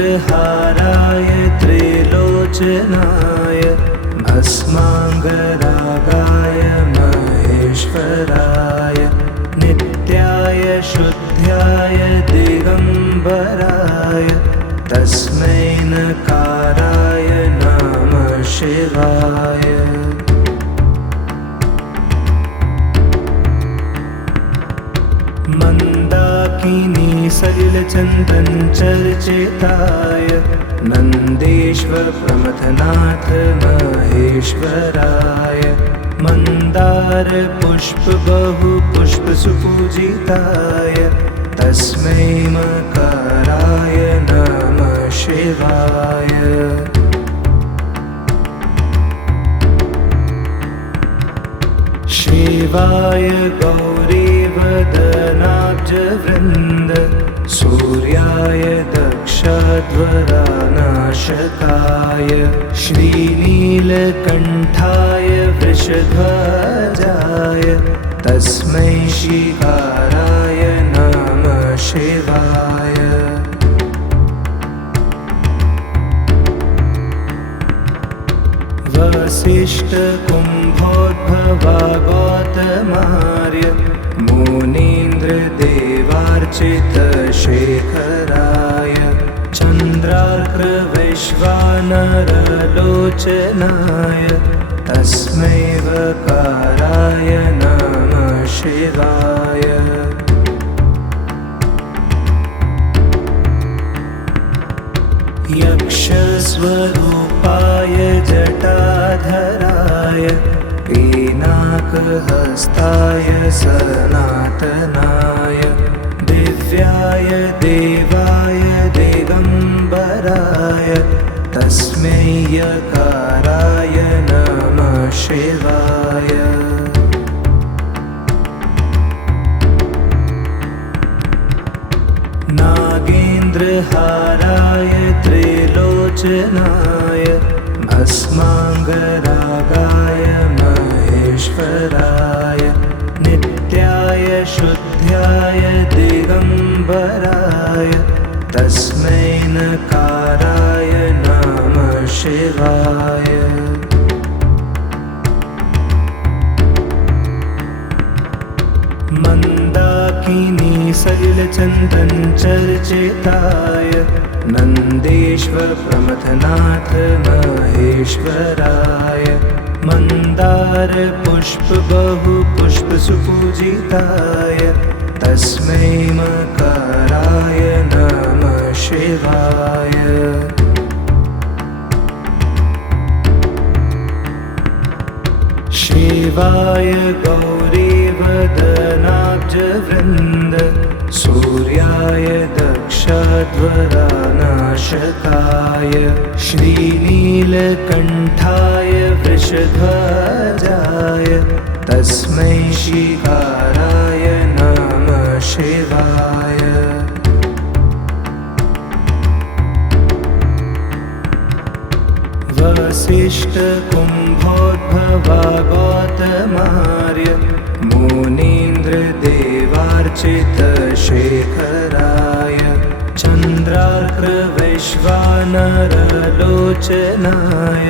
नागेन्द्रहाराय त्रिलोचनाय भस्माङ्गरागाय महेश्वराय नित्याय शुद्ध्याय दिगम्बराय तस्मै नकाराय नमः शिवाय। मन्दाकिनी सलिलचन्दन चर्चिताय नन्देश्वर प्रमथनाथ महेश्वराय मन्दार पुष्प बहु पुष्प सुपूजिताय तस्मै मकाराय नमः शिवाय। शिवाय गौरीवदनाब्जवृन्द सूर्याय दक्षध्वरानाशकाय श्रीनीलकण्ठाय वृषध्वजाय तस्मै शिवाय नमः शिवाय। वसिष्ठकुम्भोद्भवा गौतमार्य मुनीन्द्रदेवार्चितशेखराय चन्द्रार्कवैश्वानरलोचनाय तस्मै वकाराय नमः शिवाय। यक्षस्वरूपाय जटाधराय पीनाकहस्ताय सनातनाय दिव्याय देवाय दिगम्बराय तस्मै यकाराय नमः शिवाय। नागेन्द्रहाराय त्रिलोचनाय भस्माङ्गरागाय महेश्वराय नित्याय शुद्ध्याय दिगम्बराय तस्मै नकाराय नमः शिवाय। मन्दाकिनी सलिलचन्दन चर्चिताय नन्देश्वर प्रमथनाथ महेश्वराय मन्दार पुष्प बहु पुष्प सुपूजिताय तस्मै मकाराय नमः शिवाय। शिवाय गौरीवदनाब्जवृन्द सूर्याय दक्षध्वरानाशकाय श्रीनीलकण्ठाय वृषध्वजाय तस्मै शिवाय नमः शिवाय। वसिष्ठकुम्भोद्भवा गौतमार्य मुनीन्द्रदेवार्चितशेखराय चन्द्रार्कवैश्वानरलोचनाय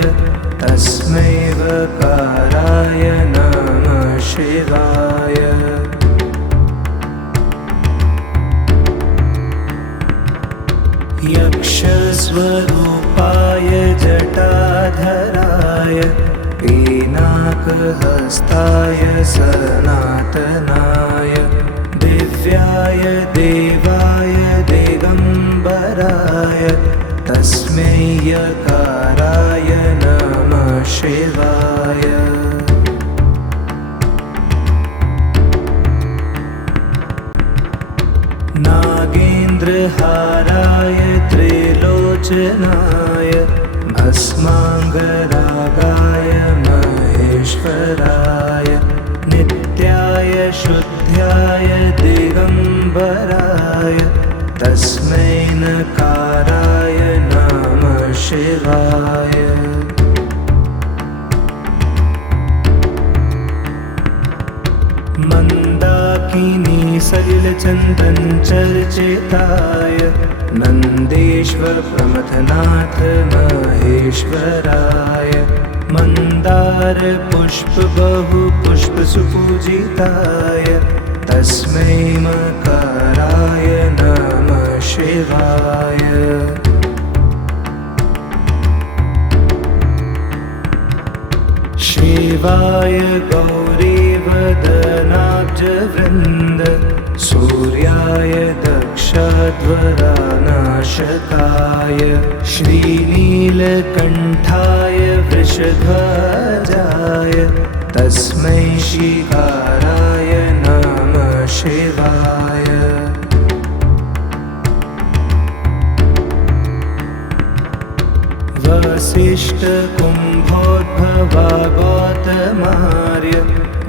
तस्मै वकाराय नमः शिवाय। यक्षस्वरूपाय जटाधराय पीनाकहस्ताय सनातनाय दिव्याय देवाय दिगम्बराय तस्मै यकाराय नमः शिवाय। नागेन्द्रहाराय त्रिलोचनाय भस्माङ्गरागाय महेश्वराय नित्याय शुद्ध्याय दिगम्बराय तस्मै नकाराय नमः शिवाय। मन्दाकिनी मन्दाकिनी सलिलचन्दन चर्चिताय नन्देश्वर प्रमथनाथ महेश्वराय मन्दार पुष्प बहु पुष्प सुपूजिताय तस्मै मकाराय नमः शिवाय। शिवाय गौरीवदनाब्जवृन्द सूर्याय दक्षध्वरानाशकाय श्रीनीलकण्ठाय वृषध्वजाय तस्मै शिकाराय नमः शिवाय। वसिष्ठ कुम्भोद्भवा गौतमार्य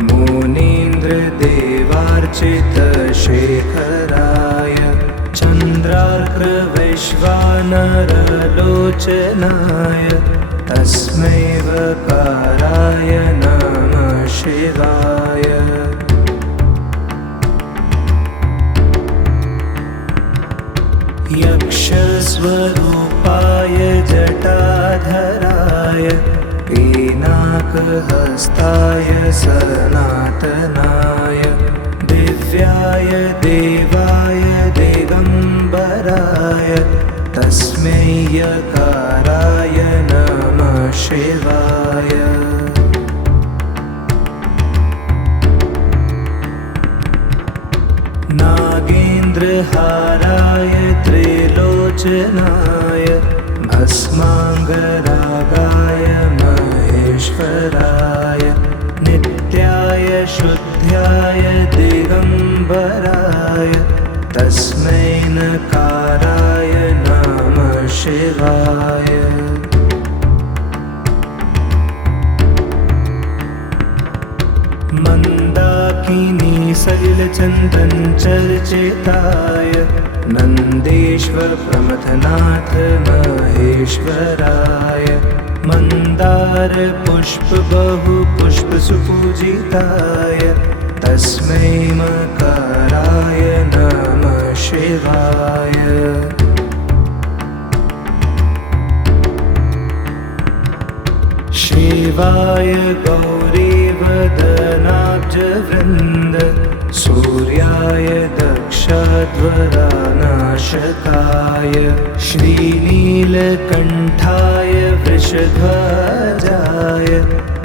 मुनीन्द्र देवार्चित शेखराय चन्द्रार्क वैश्वानरलोचनाय तस्मै वकाराय नमः शिवाय। यक्षस्वरूपाय जटाधराय पीनाकहस्ताय सनातनाय दिव्याय देवाय दिगम्बराय तस्मै यकाराय नमः शिवाय। नागेन्द्रहाराय त्रिलोचनाय भस्माङ्गरागाय महेश्वराय नित्याय शुद्ध्याय दिगम्बराय तस्मै नकाराय नमः शिवाय। मन्दाकिनी सलिलचन्दन चर्चिताय नन्देश्वर प्रमथनाथ महेश्वराय मन्दार पुष्प बहु पुष्प सुपूजिताय तस्मै मकाराय नमः शिवाय। शिवाय गौरीवदनाब्जवृन्द सूर्याय दक्षध्वरानाशकाय श्रीनीलकण्ठाय वृषध्वजाय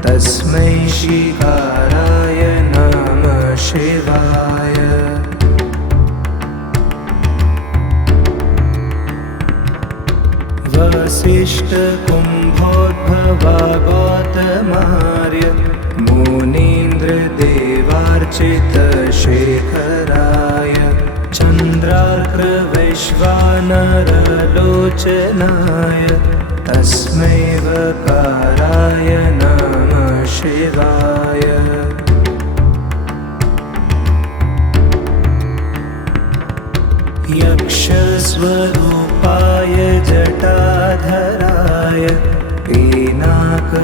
तस्मै शिकाराय नमः शिवाय। वसिष्ठ कुम्भोद्भवा गौतमार्य मुनीन्द्र देवार्चित शेखराय चन्द्रार्क वैश्वानरलोचनाय तस्मै वकाराय नमः शिवाय। यक्षस्वरूपाय जटाधराय पीनाकहस्ताय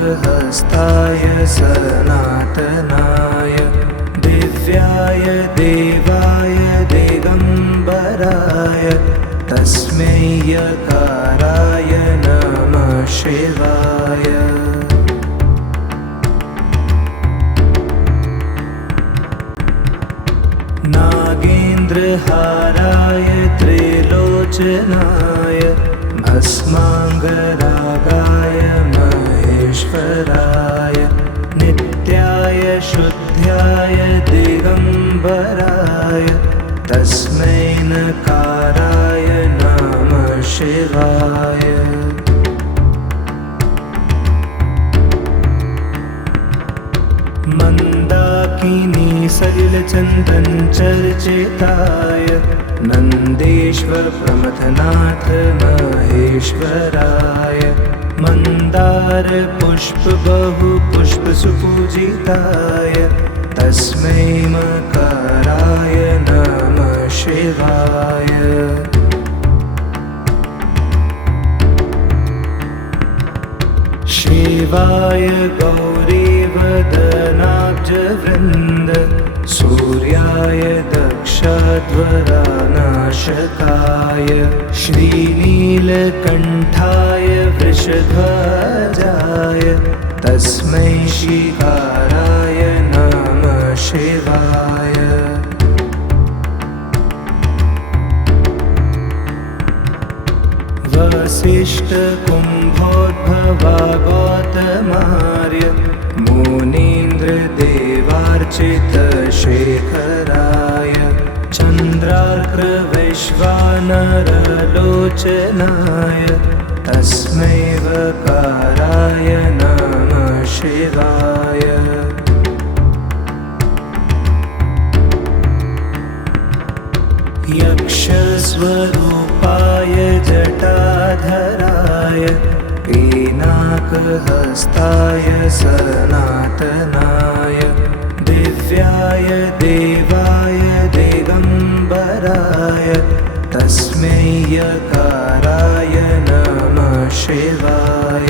सनातनाय दिव्याय देवाय दिगम्बराय तस्मै यकाराय नमः शिवाय। नागेन्द्रहाराय त्रिलोचनाय भस्माङ्गरागाय महेश्वराय नित्याय शुद्ध्याय दिगम्बराय तस्मै नकाराय नमः शिवाय। मन्दाकिनी सलिलचन्दन चर्चिताय नन्देश्वर प्रमथनाथ महेश्वराय मन्दार पुष्प बहु पुष्प सुपूजिताय तस्मै मकाराय नमः शिवाय। शिवाय गौरीवदनाब्जवृन्द वृन्द सूर्याय दक्षध्वरानाशकाय श्रीनीलकण्ठाय वृषध्वजाय तस्मै श्रीकाराय नमः शिवाय। वसिष्ठ कुम्भोद्भवा गौतमार्य मुनीन्द्र देवार्चित शेखराय चन्द्रार्क वैश्वानरलोचनाय तस्मै वकाराय नमः शिवाय। यक्षस्वरूपाय जटाधराय पिनाकहस्ताय सनातनाय दिव्याय देवाय दिगम्बराय तस्मै यकाराय नमः शिवाय।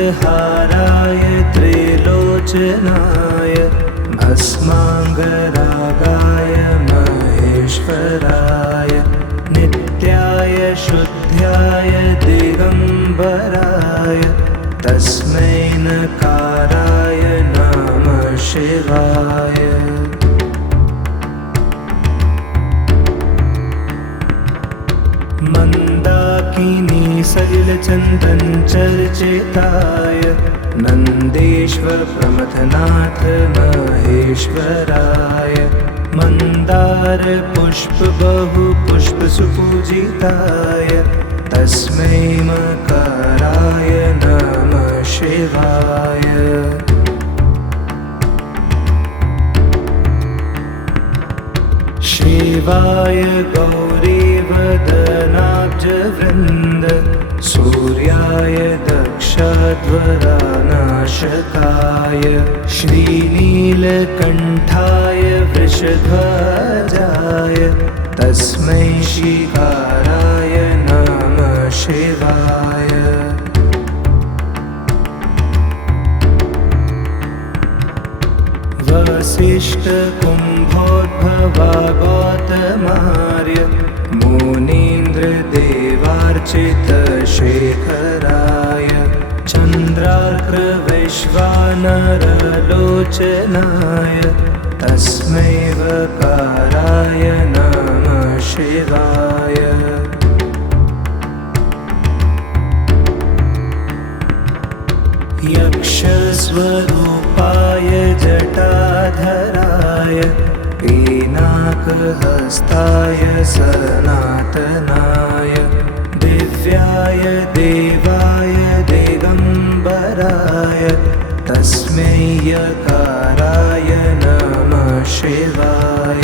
नागेन्द्रहाराय त्रिलोचनाय भस्माङ्गरागाय महेश्वराय नित्याय शुद्ध्याय दिगम्बराय तस्मै नकाराय नमः शिवाय। मन्दाकिनी सलिलचन्दन चर्चिताय नन्देश्वर प्रमथनाथ महेश्वराय मन्दार पुष्प बहु पुष्प सुपूजिताय तस्मै मकाराय नमः शिवाय। शिवाय गौरीवदनाब्जवृन्द सूर्याय दक्षध्वरानाशकाय श्रीनीलकण्ठाय वृषध्वजाय तस्मै श्रीकाराय नमः शिवाय। वसिष्ठ कुम्भोद्भवा गौतमार्य मुनीन्द्र देवार्चित शेखराय चन्द्रार्क वैश्वानरलोचनाय तस्मै वकाराय नमः शिवाय। यक्षस्वरूपाय जटाधराय पिनाकहस्ताय सनातनाय दिव्याय देवाय दिगम्बराय तस्मै यकाराय नमः शिवाय।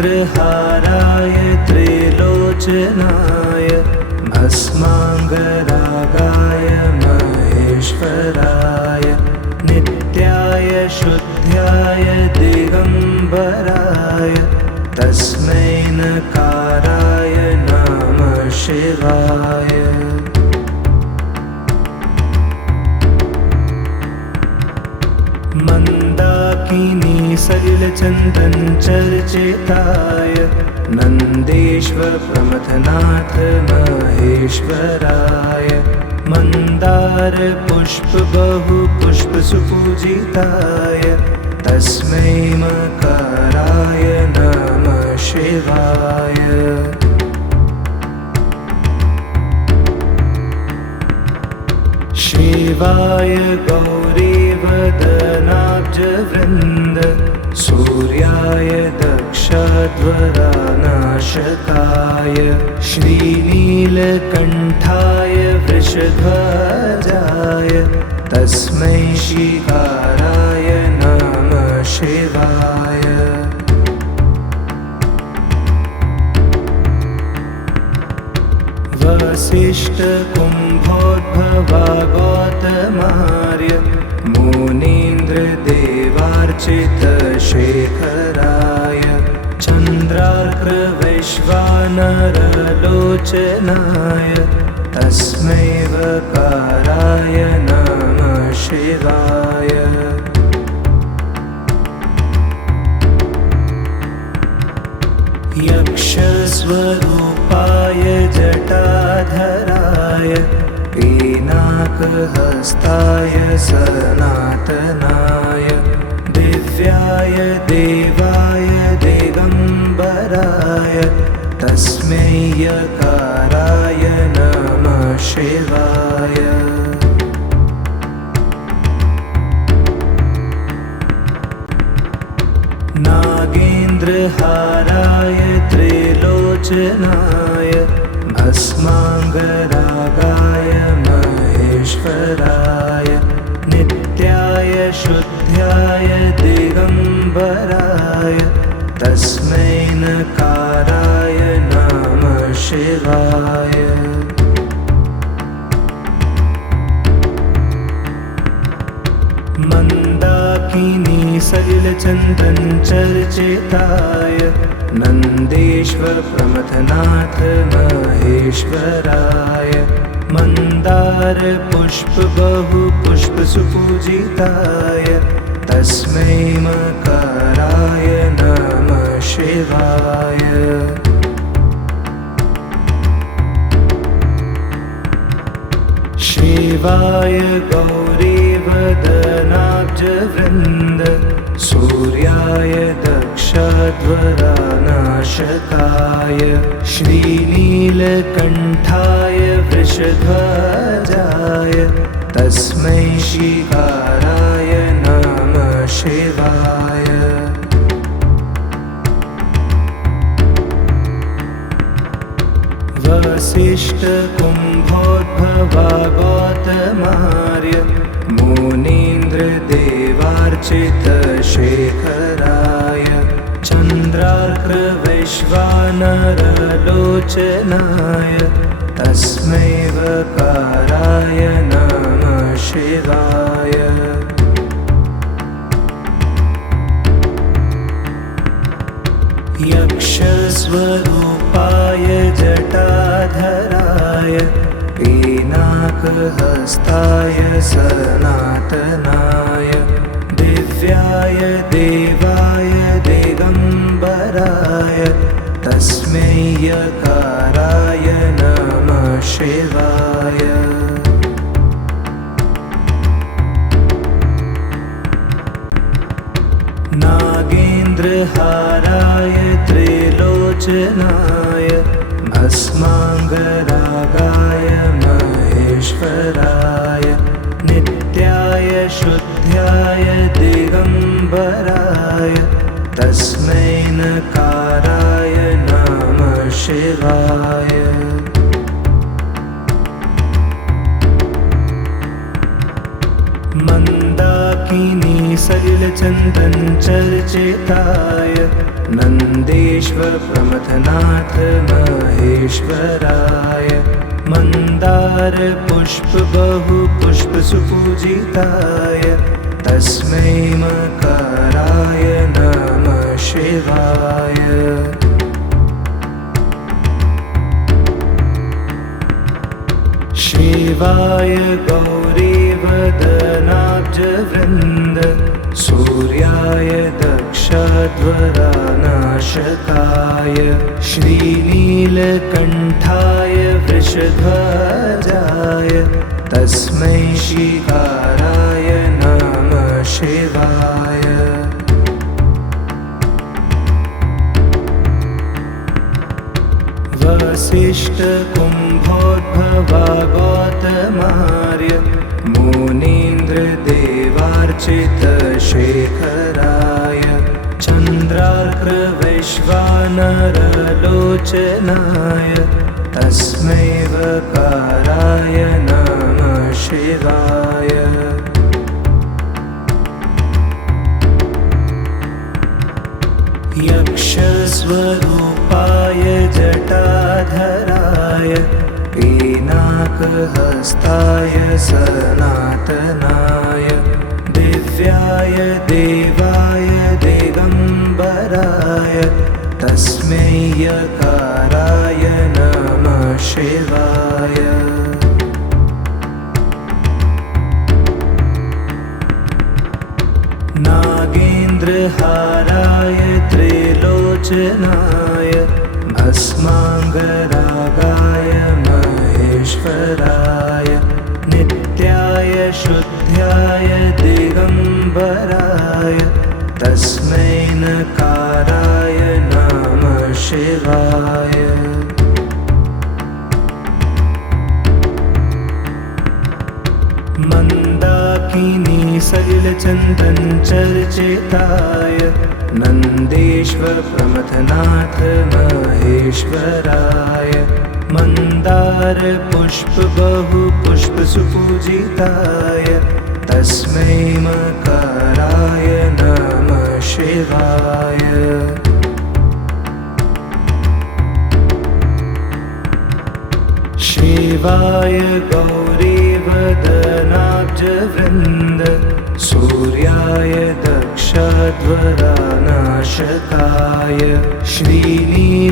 नागेन्द्रहाराय त्रिलोचनाय भस्माङ्गरागाय महेश्वराय नित्याय शुद्ध्याय दिगम्बराय तस्मै नकाराय नमः शिवाय। मन्दाकिनी सलिलचन्दन चर्चिताय नन्देश्वर प्रमथनाथ महेश्वराय मन्दार पुष्प बहु पुष्प सुपूजिताय तस्मै मकाराय नमः शिवाय। शिवाय गौरीवदनाब्जवृन्द सूर्याय दक्षध्वरानाशकाय श्रीनीलकण्ठाय वृषध्वजाय तस्मै श्रीकाराय नमः शिवाय। वसिष्ठकुम्भोद्भवा गौतमार्य मुनीन्द्रदेवार्चितशेखराय चन्द्रार्कवैश्वानरलोचनाय तस्मै वकाराय नमः शिवाय। यक्षस्वरूपाय जटाधराय पिनाकहस्ताय सनातनाय दिव्याय देवाय दिगम्बराय तस्मै यकाराय नमः शिवाय। नागेन्द्रहाराय त्रिलोचनाय भस्माङ्गरागाय महेश्वराय नित्याय शुद्ध्याय दिगम्बराय तस्मै नकाराय नमः शिवाय। मन्दाकिनी सलिलचन्दनचर्चिताय नन्देश्वर प्रमथनाथ महेश्वराय मन्दार पुष्प बहु पुष्प सुपूजिताय तस्मै मकाराय नमः शिवाय। शिवाय गौरीवदनाब्जवृन्द सूर्याय दक्षध्वरानाशकाय श्रीनीलकण्ठाय वृषध्वजाय तस्मै शिकाराय नमः शिवाय। वसिष्ठकुम्भोद्भवा गौतमार्य मुनीन्द्रदेवार्चितशेखराय चन्द्रार्कवैश्वानरलोचनाय तस्मै वकाराय नमः शिवाय। यक्षस्वरूपाय जटाधराय पिनाकहस्ताय सनातनाय दिव्याय देवाय दिगम्बराय तस्मै यकाराय नमः शिवाय। नागेन्द्रहाराय त्रिलोचनाय भस्माङ्गरागाय महेश्वराय नित्याय शुद्ध्याय दिगम्बराय तस्मै नकाराय नमः शिवाय। मन्दाकिनी सलिलचन्दनचर्चिताय नन्देश्वर प्रमथनाथ महेश्वराय मन्दार पुष्प बहु पुष्प सुपूजिताय तस्मै मकाराय नमः शिवाय। शिवाय गौरीवदनाब्जवृन्द सूर्याय दक्षध्वरानाशकाय श्रीनीलकण्ठाय वृषध्वजाय तस्मै शिकाराय नमः शिवाय। वसिष्ठकुम्भोद्भवा गौतमार्य मुनीन्द्रदेवार्चितशेखराय चन्द्रार्कवैश्वानरलोचनाय तस्मै वकाराय नमः शिवाय। यक्षस्वरूपाय जटाधराय पिनाकहस्ताय सनातनाय दिव्याय देवाय दिगम्बराय तस्मै यकाराय नमः शिवाय। नागेन्द्रहाराय त्रिलोचनाय भस्माङ्गरागाय महेश्वराय नित्याय शुद्ध्याय दिगम्बराय तस्मै नकाराय नमः शिवाय। मन्दाकिनी सलिलचन्दन चर्चिताय नन्देश्वर प्रमथनाथ महेश्वराय मन्दार पुष्प बहु पुष्प सुपूजिताय तस्मै मकाराय नमः शिवाय। शिवाय गौरीवदनाब्जवृन्द सूर्याय दक्षध्वरानाशकाय श्रीनीलकण्ठाय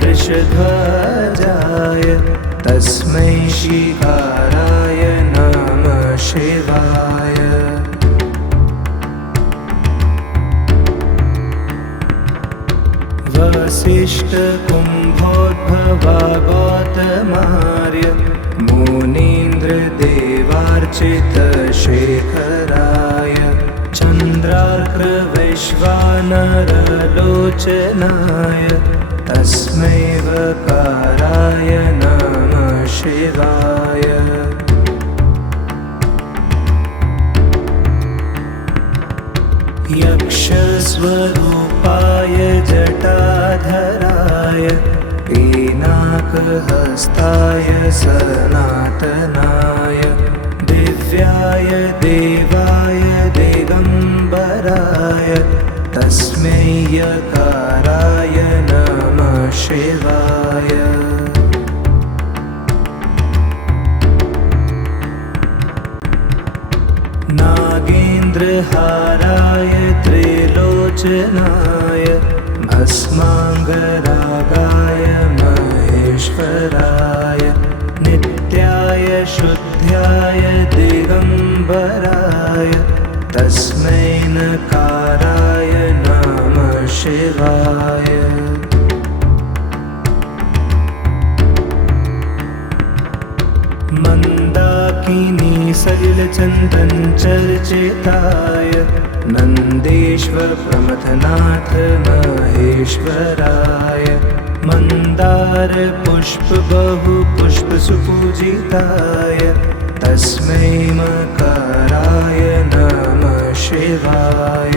वृषध्वजाय तस्मै शिखाराय नमः शिवाय। वसिष्ठकुम्भोद्भवागौतमार्य मुनीन्द्रदेवार्चितशेखराय चन्द्रार्कवैश्वानरलोचनाय तस्मै वकाराय नमः शिवाय। यक्षस्वरूपाय जटाधराय पिनाकहस्ताय सनातनाय दिव्याय देवाय दिगम्बराय तस्मै यकाराय नमः शिवाय। नागेन्द्रहाराय त्रिलोचनाय भस्माङ्गरागाय महेश्वराय नित्याय शुद्ध्याय दिगम्बराय तस्मै नकाराय नमः शिवाय। मन्दाकिनी सलिलचन्दन चर्चिताय नन्देश्वर प्रमथनाथ महेश्वराय मन्दार पुष्प बहु पुष्प सुपूजिताय तस्मै मकाराय नमः शिवाय।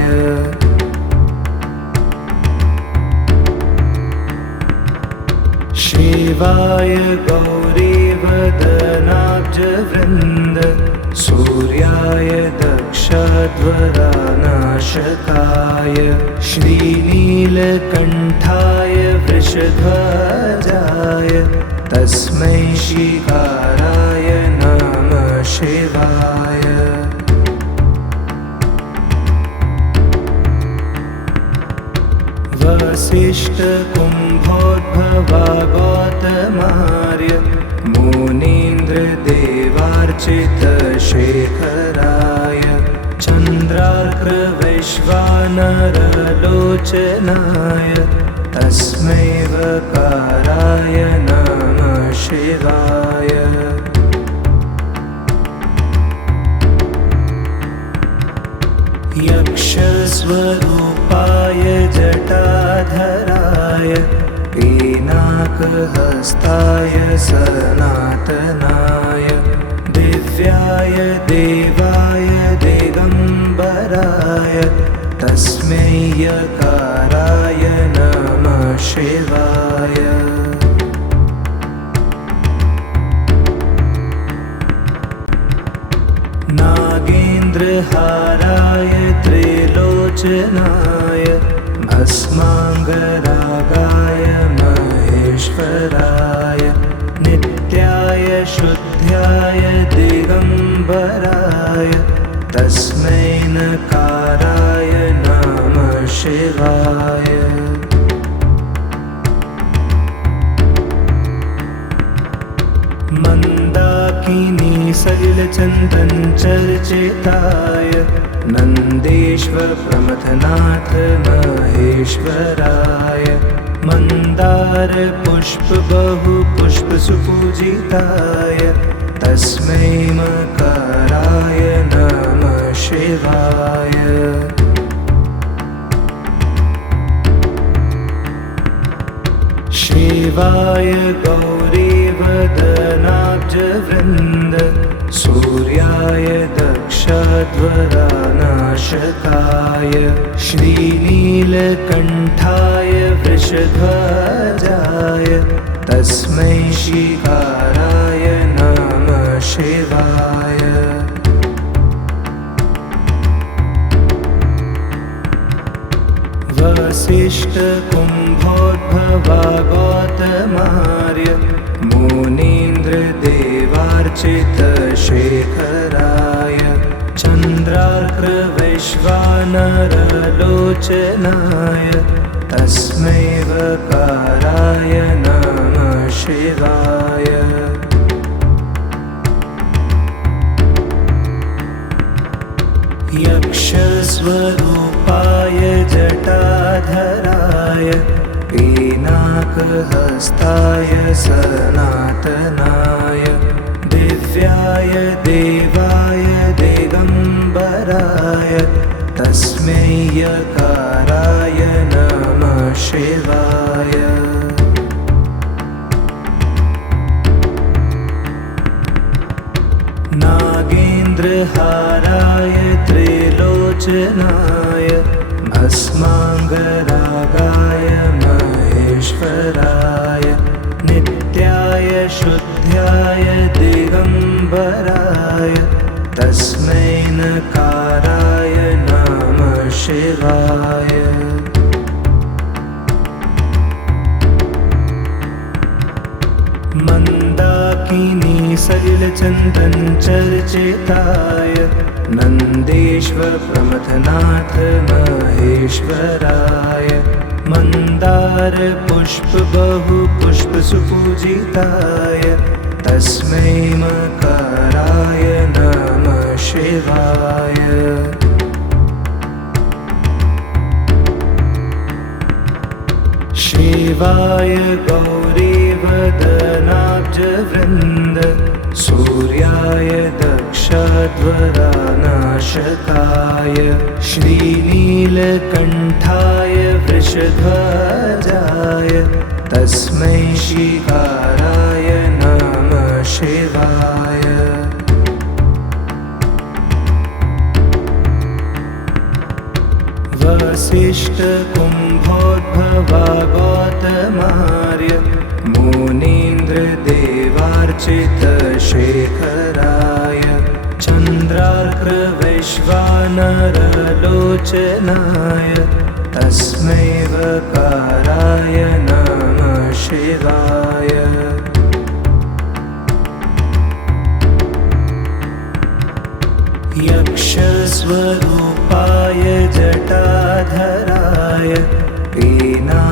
शिवाय गौरीवदनाब्जवृन्द सूर्याय दक्षध्वरानाशकाय श्रीनीलकण्ठाय वृषध्वजाय तस्मै शिखाराय नमः शिवाय। वसिष्ठकुम्भोद्भवागौतमार्य मुनीन्द्रदेवार्चितशेखराय चन्द्रार्कवैश्वानरलोचनाय तस्मै वकाराय नमः शिवाय। यक्षस्वरूपाय जटाधराय पिनाकहस्ताय सनातनाय दिव्याय देवाय दिगम्बराय तस्मै यकाराय नमः शिवाय। नागेन्द्रहाराय त्रिलोचनाय भस्माङ्गरागाय महेश्वराय शुद्ध्याय दिगम्बराय तस्मै नकाराय नमः शिवाय। मन्दाकिनी सलिलचन्दन चर्चिताय नन्देश्वर प्रमथनाथ महेश्वराय मन्दार पुष्प बहु पुष्प सुपूजिताय तस्मै मकराय नमः शिवाय। शिवाय गौरीवदनाब्जवृन्द सूर्याय दक्षध्वरानाशकाय श्रीनीलकण्ठाय वृषध्वजाय तस्मै शिखाराय नमः शिवाय। वसिष्ठकुम्भोद्भवा गौतमार्य मुनीन्द्रदेवार्चितशेखराय चन्द्रार्कवैश्वानरलोचनाय तस्मै वकाराय नमः शिवाय। यक्षस्वरूपाय जटाधराय पीनाकहस्ताय सनातनाय दिव्याय देवाय दिगम्बराय तस्मै यकाराय नमः शिवाय। नागेन्द्रहाराय त्रिलोचनाय भस्माङ्गरागाय महेश्वराय नित्याय शुद्ध्याय दिगम्बराय तस्मै नकाराय नमः शिवाय। मन्दाकिनी सलिलचन्दन चर्चिताय नन्देश्वर प्रमथनाथ महेश्वराय मन्दार पुष्प बहु पुष्प सुपूजिताय तस्मै मकराय नमः शिवाय। शिवाय गौरीवदनाब्जवृन्द सूर्याय दक्षध्वरानाशकाय श्रीनीलकण्ठाय वृषध्वजाय तस्मै शिखाराय नमः शिवाय। वसिष्ठकुम्भोद्भवा गौतमार्य मुनीन्द्रदेवार्चितशेखराय चन्द्रार्कवैश्वानरलोचनाय तस्मै वकाराय नमः शिवाय। यक्षस्वरूपाय जटाधराय पीनाकहस्ताय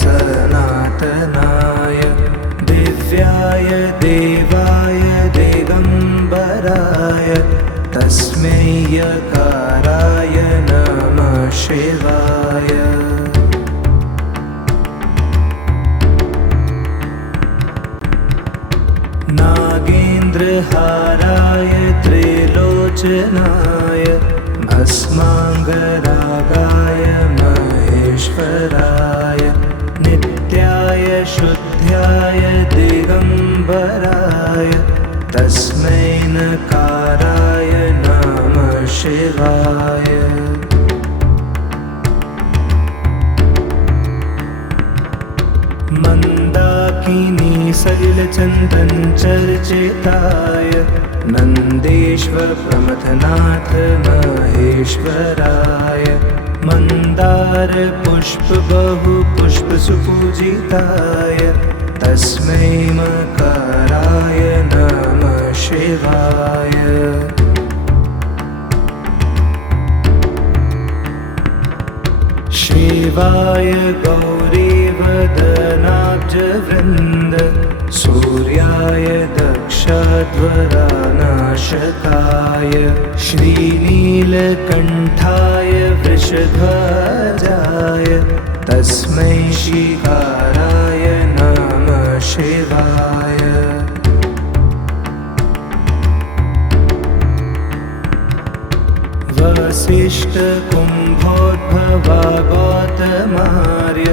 सनातनाय दिव्याय देवाय दिगम्बराय तस्मै यकाराय नमः शिवाय। नागेन्द्रहाराय त्रिलोचनाय भस्माङ्गरागाय महेश्वराय नित्याय शुद्ध्याय दिगम्बराय तस्मै नकाराय नमः शिवाय। मन्दाकिनी सलिलचन्दन चर्चिताय नन्देश्वर प्रमथनाथ महेश्वराय मन्दार पुष्प बहु पुष्प सुपूजिताय तस्मै मकाराय नमः शिवाय। शिवाय गौरीवदनाब्जवृन्द सूर्याय दक्षध्वरानाशकाय श्रीनीलकण्ठाय वृषध्वजाय तस्मै शिकाराय नमः शिवाय। वसिष्ठकुम्भोद्भवा गौतमार्य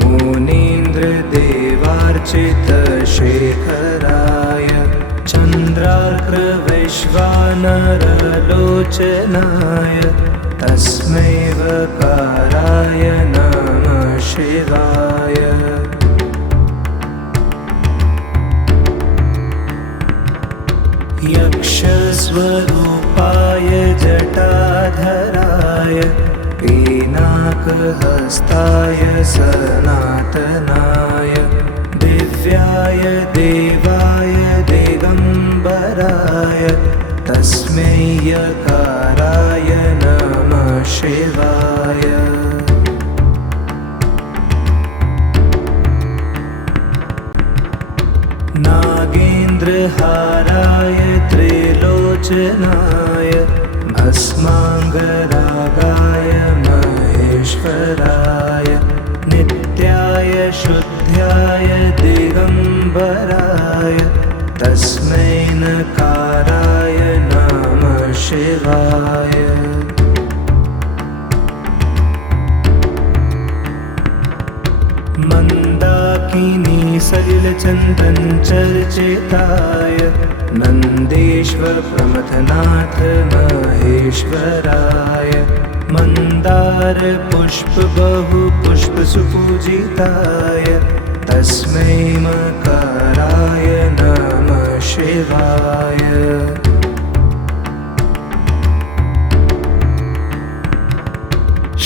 मुनीन्द्रदेवार्चितशेखराय चन्द्रार्कवैश्वानरलोचनाय तस्मै वकाराय नमः शिवाय। यक्षस्वरूपाय जटाधराय पिनाकहस्ताय सनातनाय दिव्याय देवाय दिगम्बराय तस्मै यकाराय नमः शिवाय। नागेन्द्रहाराय त्रिलोचनाय भस्माङ्गरागाय महेश्वराय नित्याय शुद्ध्याय दिगम्बराय तस्मै नकाराय नमः शिवाय। मन्दाकिनी सलिलचन्दन चर्चिताय नन्देश्वर प्रमथनाथ महेश्वराय मन्दार पुष्प बहु पुष्प सुपूजिताय तस्मै मकाराय नमः शिवाय।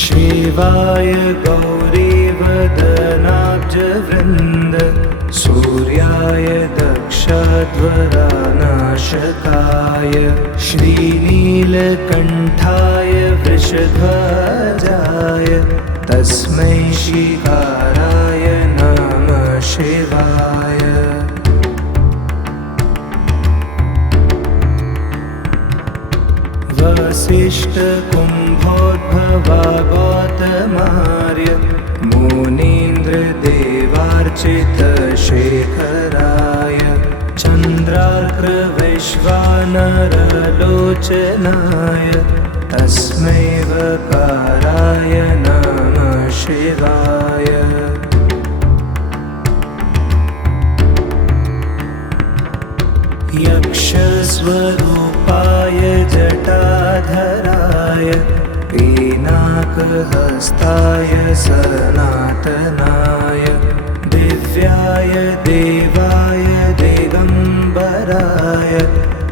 शिवाय गौरीवदनाब्जवृन्द सूर्याय दक्षध्वरानाशकाय श्रीनीलकण्ठाय वृषध्वजाय तस्मै शिकाराय नमः शिवाय। वसिष्ठकुम्भोद्भवा गौतमार्य मुनीन्द्रदेवार्चितशेखराय चन्द्रार्कवैश्वानरलोचनाय तस्मै वकाराय नमः शिवाय। यक्षस्वरूपाय जटाधराय पिनाकहस्ताय सनातनाय दिव्याय देवाय दिगम्बराय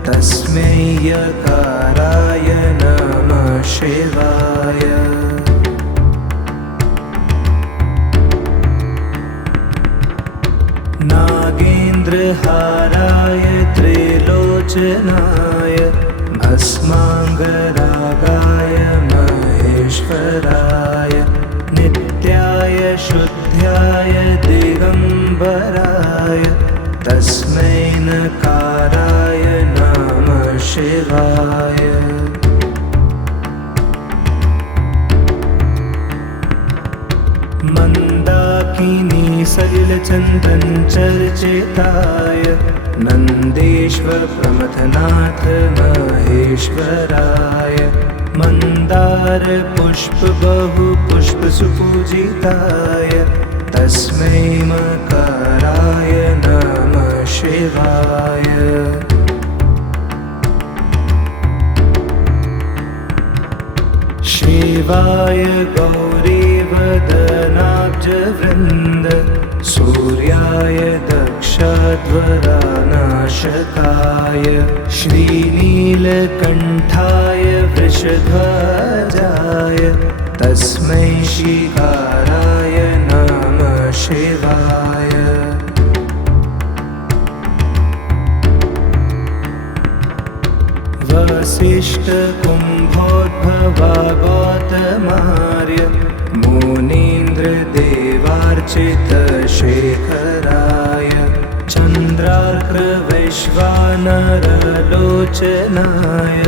तस्मै यकाराय नमः शिवाय। नागेन्द्रहाराय त्रिलोचनाय भस्माङ्गरागाय महेश्वराय नित्याय शुद्ध्याय दिगम्बराय तस्मै नकाराय नमः शिवाय। मन्दाकिनी सलिलचन्दन चर्चिताय नन्देश्वर प्रमथनाथ महेश्वराय मन्दार पुष्प बहु पुष्प सुपूजिताय तस्मै मकाराय नमः शिवाय। शिवाय गौरीवदनाब्जवृन्द सूर्याय दक्षध्वरानाशकाय श्रीनीलकण्ठाय वृषध्वजाय तस्मै शिकाराय नमः शिवाय। वसिष्ठकुम्भोद्भवा गौतमार्य मुनीन्द्रदेवार्चितशेखराय चन्द्रार्कवैश्वानरलोचनाय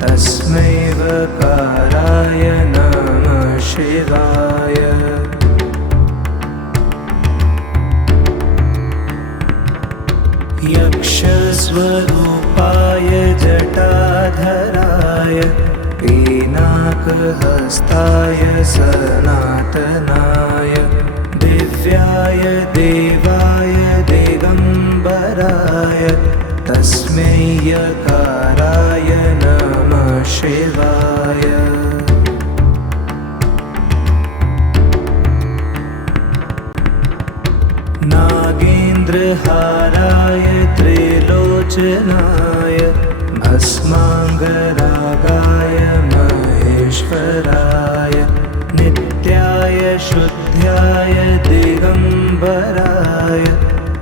तस्मै वकाराय नमः शिवाय। यक्षस्वरूपाय जटाधराय पिनाकहस्ताय सनातनाय दिव्याय देवाय दिगम्बराय तस्मै यकाराय नमः शिवाय। नागेन्द्रहाराय त्रिलोचनाय भस्माङ्गरागाय महेश्वराय नित्याय शुद्ध्याय दिगम्बराय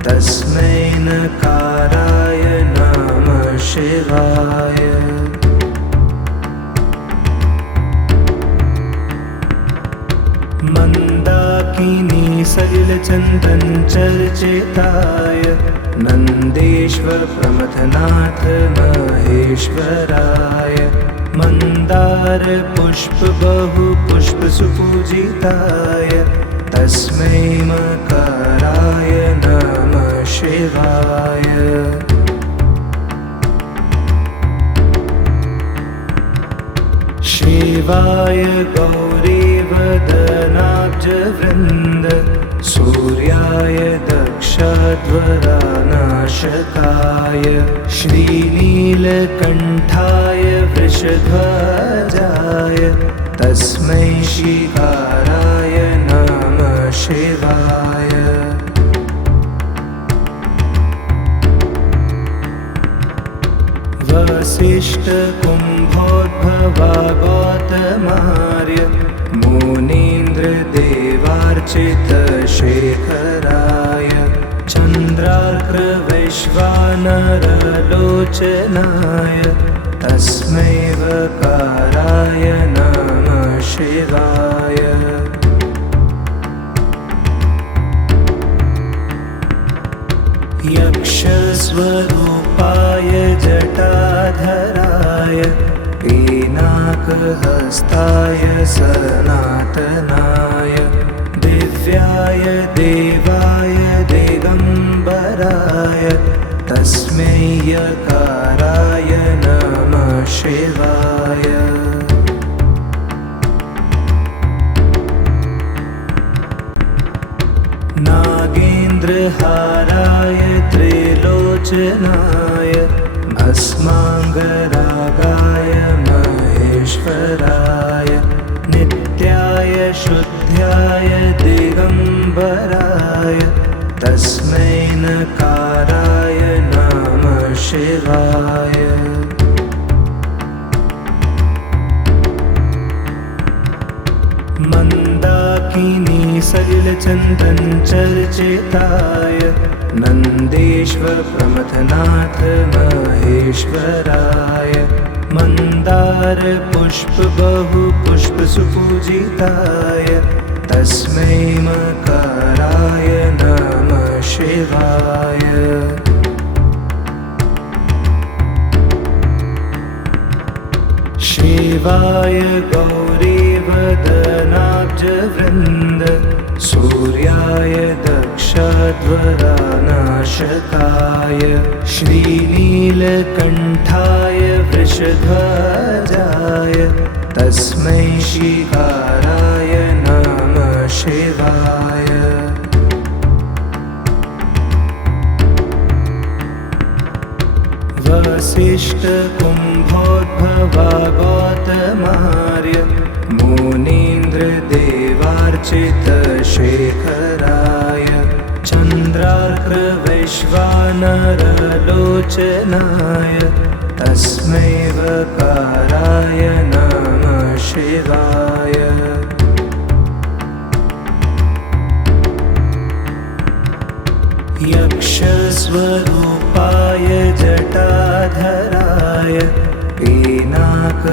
तस्मै नकाराय नमः शिवाय। मन्दाकिनी सलिलचन्दनचर्चिताय नन्देश्वर प्रमथनाथ महेश्वराय मन्दार पुष्प बहु पुष्प सुपूजिताय तस्मै मकाराय नमः शिवाय। शिवाय गौरीवदनाब्जवृन्द सूर्याय दक्षध्वरानाशकाय श्रीनीलकण्ठाय वृषध्वजाय तस्मै शिकाराय नमः शिवाय। वसिष्ठकुम्भोद्भवा गौतमार्य मुनीन्द्रदेवार्चितशेखराय चन्द्रार्कवैश्वानरलोचनाय तस्मै वकाराय नमः शिवाय। यक्षस्वरूपाय जटाधराय पिनाकहस्ताय सनातनाय दिव्याय देवाय दिगम्बराय तस्मै यकाराय नमः शिवाय। नागेन्द्रहाराय त्रिलोचनाय भस्माङ्गरागाय महेश्वराय नित्याय शुद्ध्याय दिगम्बराय तस्मै नकाराय नमः शिवाय। मन्दाकिनी सलिलचन्दनचर्चिताय नन्देश्वर प्रमथनाथ महेश्वराय मन्दार पुष्प बहु पुष्प सुपूजिताय तस्मै मकाराय नमः शिवाय। शिवाय गौरीवदनाब्जवृन्द सूर्याय दक्षध्वरानाशकाय श्रीनीलकण्ठाय वृषध्वजाय तस्मै शिकाराय नमः शिवाय। वसिष्ठकुम्भोद्भवा गौतमार्य मुनीन्द्रदेवार्चितशेखराय चन्द्रार्कवैश्वानरलोचनाय तस्मै वकाराय नमः शिवाय। यक्षस्वरूपाय जटाधराय पिनाकहस्ताय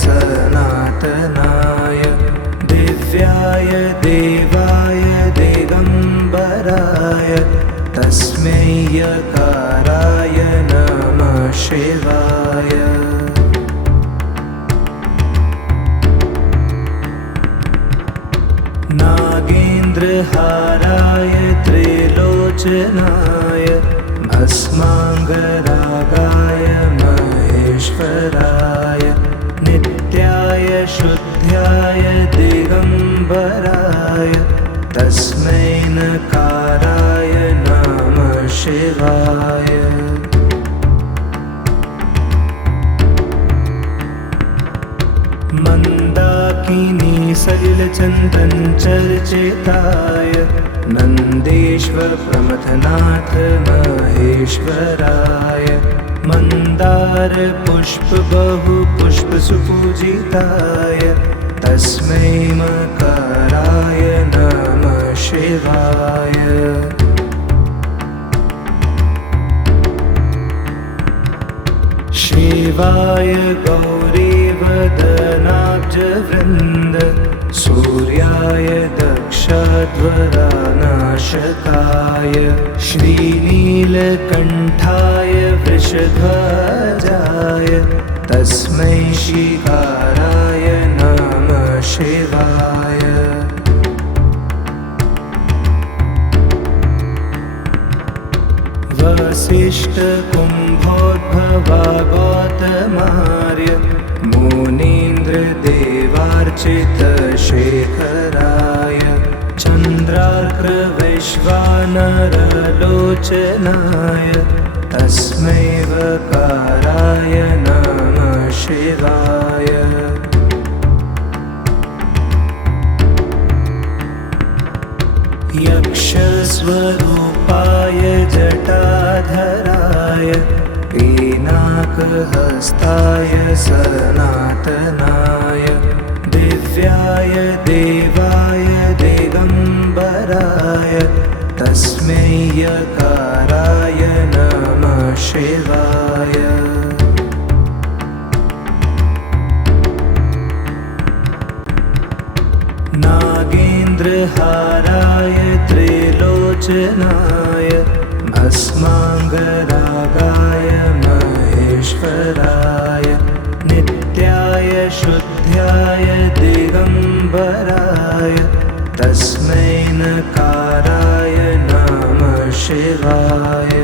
सनातनाय दिव्याय देवाय दिगम्बराय तस्मै यकाराय नमः शिवाय। नागेन्द्रहाराय त्रिलोचनाय भस्माङ्गरागाय महेश्वराय नित्याय शुद्ध्याय दिगम्बराय तस्मै नकाराय नमः शिवाय। मन्दाकिनी सलिलचन्दन चर्चिताय नन्देश्वर प्रमथनाथ महेश्वराय मन्दार पुष्प बहु पुष्प सुपूजिताय तस्मै मकाराय नमः शिवाय। शिवाय गौरीवदनाब्जवृन्द सूर्याय दक्षध्वरानाशकाय श्रीनीलकण्ठाय वृषध्वजाय तस्मै शिकाराय नमः शिवाय। वसिष्ठकुम्भोद्भवा गौतमार्य मुनीन्द्रदेवार्चितशेखराय चन्द्रार्कवैश्वानरलोचनाय तस्मै वकाराय नमः शिवाय। यक्षस्वरूपाय जटाधराय पिनाकहस्ताय सनातनाय दिव्याय देवाय दिगम्बराय तस्मै यकाराय नमः शिवाय। नागेन्द्रहाराय त्रिलोचनाय भस्माङ्गरागाय महेश्वराय नित्याय शुद्ध्याय दिगम्बराय तस्मै नकाराय नमः शिवाय।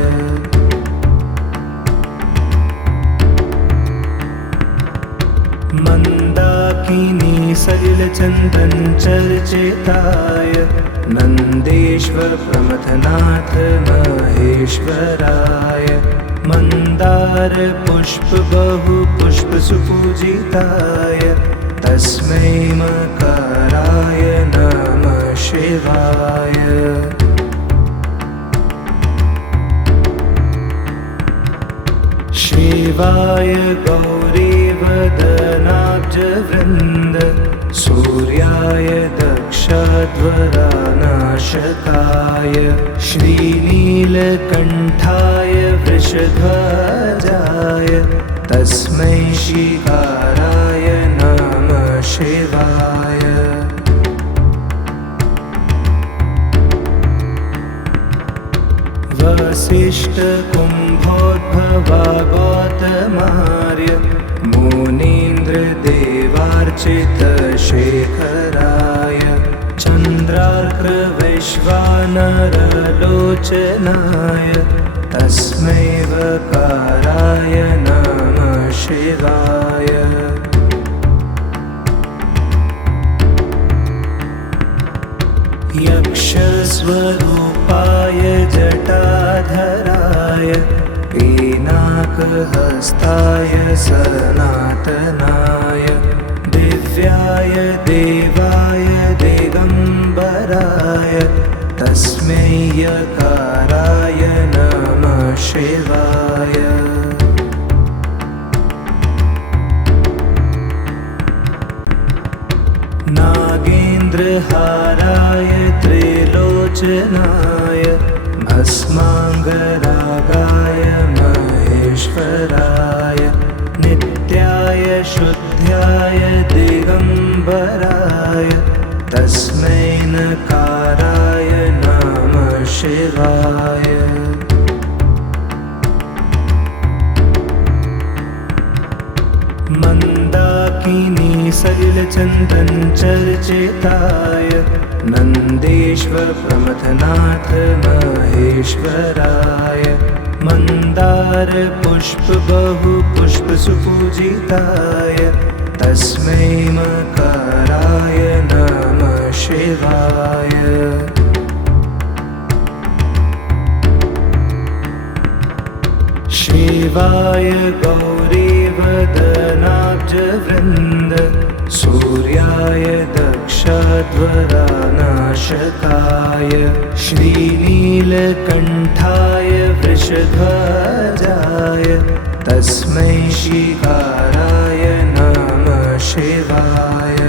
मन्दाकिनी सलिलचन्दन चर्चिताय नन्देश्वर प्रमथनाथ महेश्वराय मन्दार पुष्प बहु पुष्प सुपूजिताय तस्मै मकाराय नमः शिवाय। शिवाय गौरीवदनाब्जवृन्द सूर्याय दक्षध्वरानाशकाय श्रीनीलकण्ठाय वृषध्वजाय तस्मै शिकाराय नमः शिवाय। वसिष्ठकुम्भोद्भवा गौतमार्य मुनीन्द्रदेवार्चितशेखराय चन्द्रार्कवैश्वानरलोचनाय तस्मै वकाराय नमः शिवाय। यक्षस्वरूपाय जटाधराय पिनाकहस्ताय सनातनाय दिव्याय देवाय दिगम्बराय तस्मै यकाराय नमः शिवाय। नागेन्द्रहाराय त्रिलोचनाय भस्माङ्गरागाय महेश्वराय शुद्ध्याय दिगम्बराय तस्मै नकाराय नमः शिवाय। मन्दाकिनी सलिलचन्दन चर्चिताय नन्देश्वर प्रमथनाथ महेश्वराय मन्दार पुष्प बहु पुष्प सुपूजिताय तस्मै मकराय नमः शिवाय। शिवाय गौरीवदनाब्जवृन्द सूर्याय दक्षध्वरानाशकाय श्रीनीलकण्ठाय वृषध्वजाय तस्मै शिकाराय नमः शिवाय।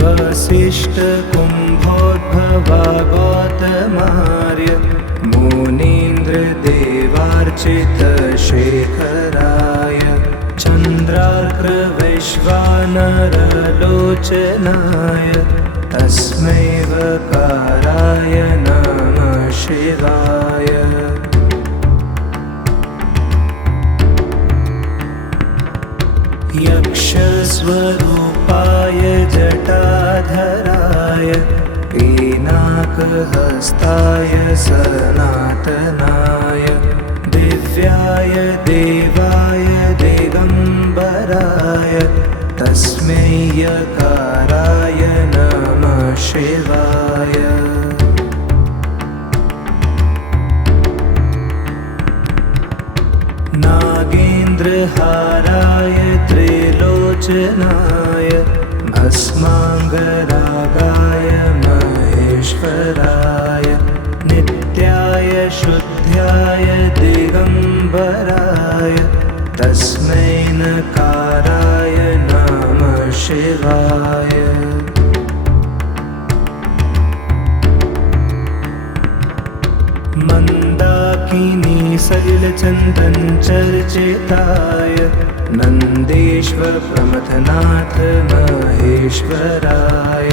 वसिष्ठकुम्भोद्भवा गौतमार्य मुनीन्द्रदेवार्चितशेखराय चन्द्रार्कवैश्वानरलोचनाय तस्मै वकाराय नमः शिवाय। यक्षस्वरूपाय जटाधराय पीनाकहस्ताय सनातनाय दिव्याय देवाय दिगम्बराय तस्मै यकाराय नमः शिवाय। नागेन्द्रहाराय त्रिलोचनाय भस्माङ्गरागाय महेश्वराय नित्याय शुद्ध्याय दिगम्बराय तस्मै नकाराय नमः शिवाय। मन्दाकिनी सलिलचन्दन चर्चिताय नन्देश्वर प्रमथनाथ महेश्वराय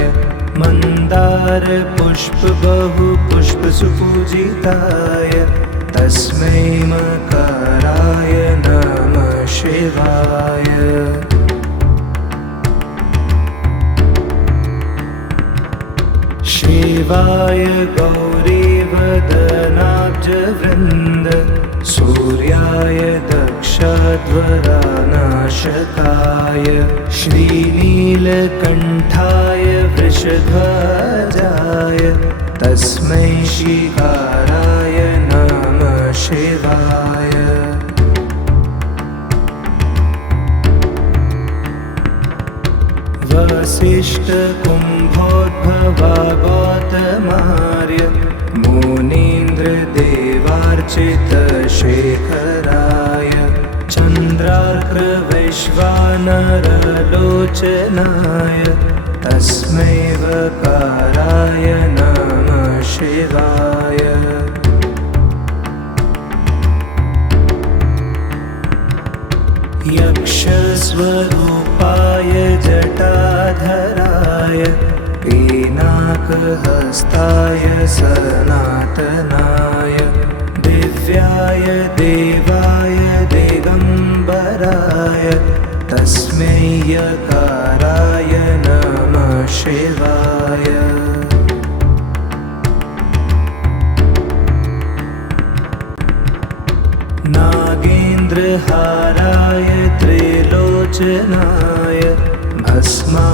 मन्दार पुष्प बहु पुष्प सुपूजिताय तस्मै मकराय नमः शिवाय। शिवाय गौरीवदनाब्जवृन्द सूर्याय दक्षध्वरानाशकाय श्रीनीलकण्ठाय वृषध्वजाय तस्मै शिकाराय नमः शिवाय। वसिष्ठकुम्भोद्भवा गौतमार्य मुनीन्द्रदेवार्चितशेखराय चन्द्रार्कवैश्वानरलोचनाय तस्मै वकाराय नमः शिवाय। यक्षस्वरूपाय जटाधराय पीनाकहस्ताय सनातनाय दिव्याय देवाय दिगम्बराय तस्मै यकाराय नमः शिवाय। नागेन्द्रहाराय त्रिलोचनाय भस्माङ्गरागाय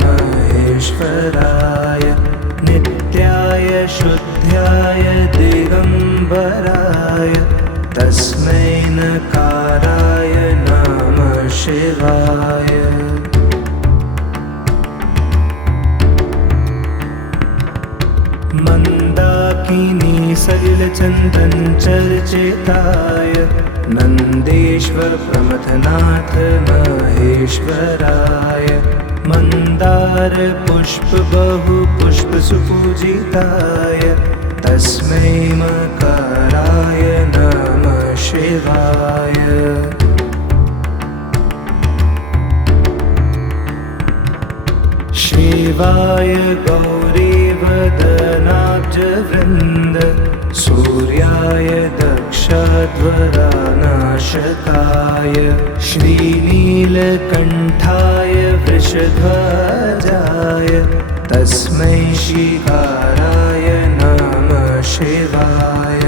महेश्वराय नित्याय शुद्ध्याय दिगम्बराय तस्मै नकाराय नमः शिवाय। मन्दाकिनी सलिलचन्दन चर्चिताय नन्देश्वर प्रमथनाथ महेश्वराय मन्दार पुष्प बहु पुष्प सुपूजिताय तस्मै मकराय नमः शिवाय। शिवाय गौरीवदनाब्जवृन्द सूर्याय दक्षध्वरानाशकाय श्रीनीलकण्ठाय वृषध्वजाय तस्मै शिकाराय नमः शिवाय।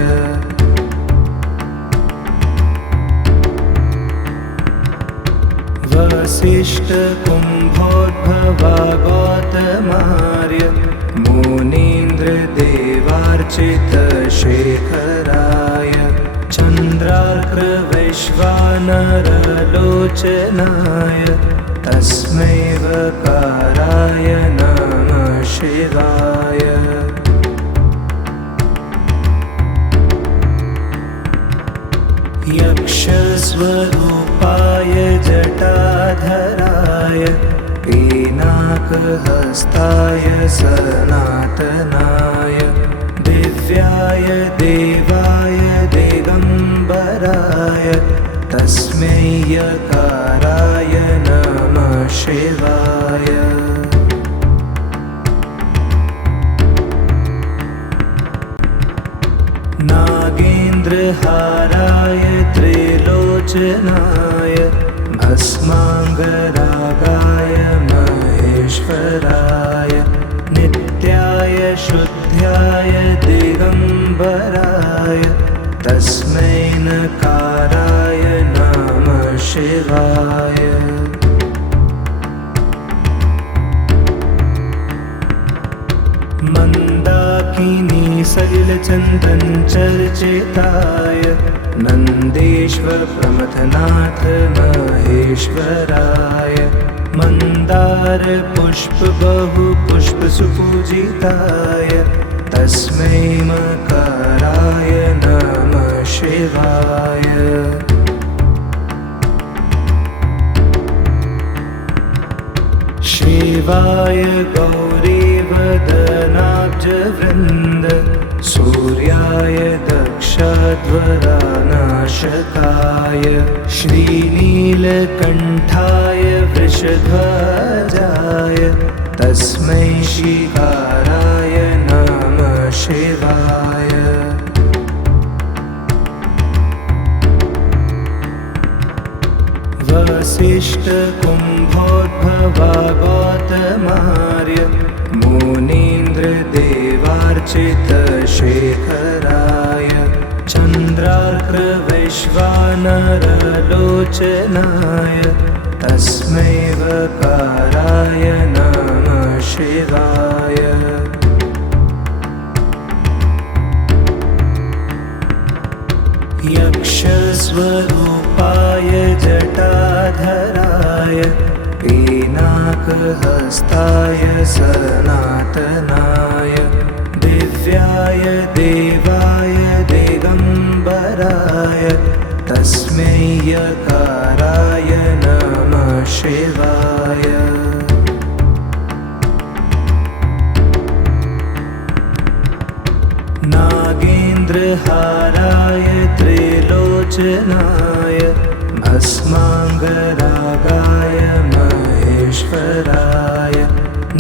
वसिष्ठकुम्भोद्भवा गौतमार्य मुनीन्द्रदेवार्चितशेखराय चन्द्रार्कवैश्वानरलोचनाय तस्मै वकाराय नमः शिवाय। यक्षस्वरूपाय जटाधराय पिनाकहस्ताय सनातनाय दिव्याय देवाय दिगम्बराय तस्मै यकाराय नमः शिवाय। नागेन्द्रहाराय त्रिलोचनाय भस्माङ्गरागाय महेश्वराय नित्याय शुद्ध्याय दिगम्बराय तस्मै नकाराय नमः शिवाय। मन्दाकिनी सलिलचन्दन चर्चिताय नन्देश्वर प्रमथनाथ महेश्वराय मन्दार पुष्प बहु पुष्प सुपूजिताय तस्मै मकराय नमः शिवाय। शिवाय गौरीवदनाब्जवृन्द सूर्याय दक्षध्वरानाशकाय श्रीनीलकण्ठाय वृषध्वजाय तस्मै शिकाराय नमः शिवाय। वसिष्ठकुम्भोद्भवा गौतमार्य मुनीन्द्रदेवार्चितशेखराय चन्द्रार्कवैश्वानरलोचनाय तस्मै वकाराय नमः शिवाय। यक्षस्वरूपाय जटाधराय पिनाकहस्ताय सनातनाय दिव्याय देवाय दिगम्बराय तस्मै यकाराय नमः शिवाय। नागेन्द्रहाराय त्रिलोचनाय भस्माङ्गरागाय महेश्वराय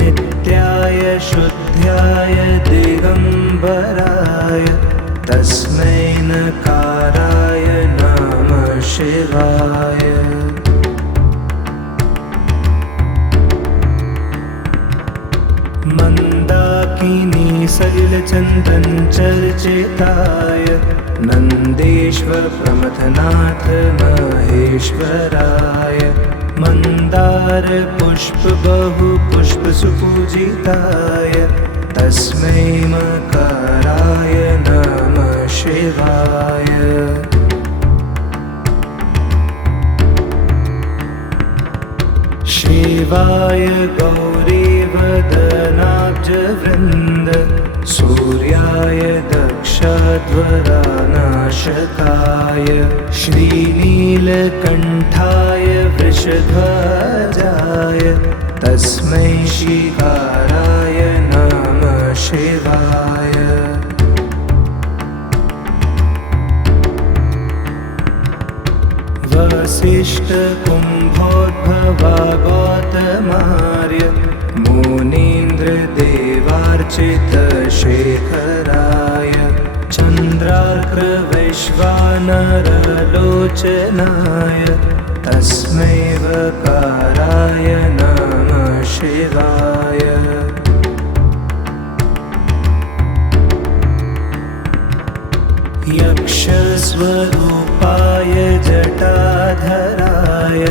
नित्याय शुद्ध्याय दिगम्बराय तस्मै नकाराय नमः शिवाय। मन्दाकिनी सलिलचन्दन चर्चिताय नन्देश्वर प्रमथनाथ महेश्वराय मन्दार पुष्प बहु पुष्प सुपूजिताय तस्मै मकराय नमः शिवाय। शिवाय गौरीवदनाब्जवृन्द सूर्याय दक्षध्वरानाशकाय श्रीनीलकण्ठाय वृषध्वजाय तस्मै शिकाराय नमः शिवाय। वसिष्ठकुम्भोद्भवा गौतमार्य मुनीन्द्रदेवार्चितशेखराय चन्द्रार्कवैश्वानरलोचनाय तस्मै वकाराय नमः शिवाय। यक्षस्वरूपाय जटाधराय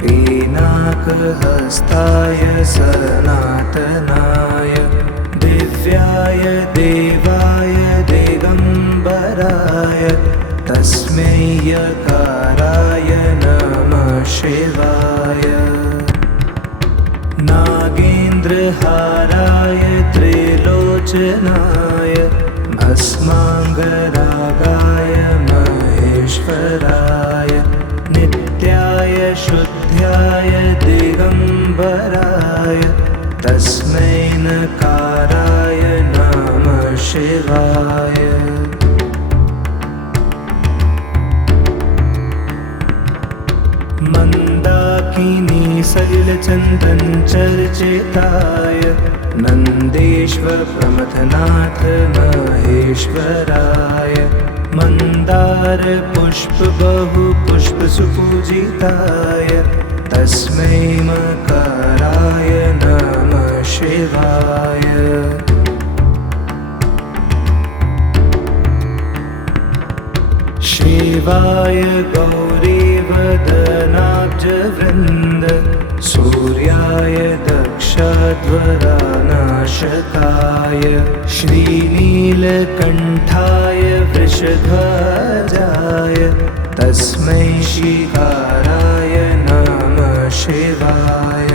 पिनाकहस्ताय सनातनाय दिव्याय देवाय दिगम्बराय तस्मै यकाराय नमः शिवाय। नागेन्द्रहाराय त्रिलोचनाय भस्माङ्गरागाय महेश्वराय नित्याय शुद्ध्याय दिगम्बराय तस्मै नकाराय नमः शिवाय। मन्दाकिनी सलिलचन्दनचर्चिताय नन्देश्वर प्रमथनाथ महेश्वराय मन्दार पुष्प बहु पुष्प सुपूजिताय तस्मै मकाराय नमः शिवाय। शिवाय गौरीवदनाब्जवृन्द सूर्याय दक्षध्वरानाशकाय श्रीनीलकण्ठाय वृषध्वजाय तस्मै शिखाराय नमः शिवाय।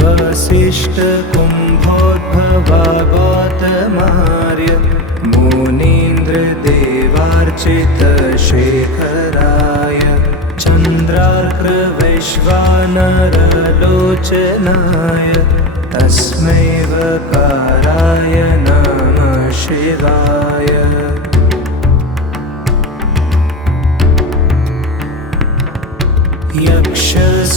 वसिष्ठकुम्भोद्भवा गौतमार्य मुनीन्द्रदेवार्चितशेखराय चन्द्रार्कवैश्वानरलोचनाय तस्मै वकाराय नमः शिवाय।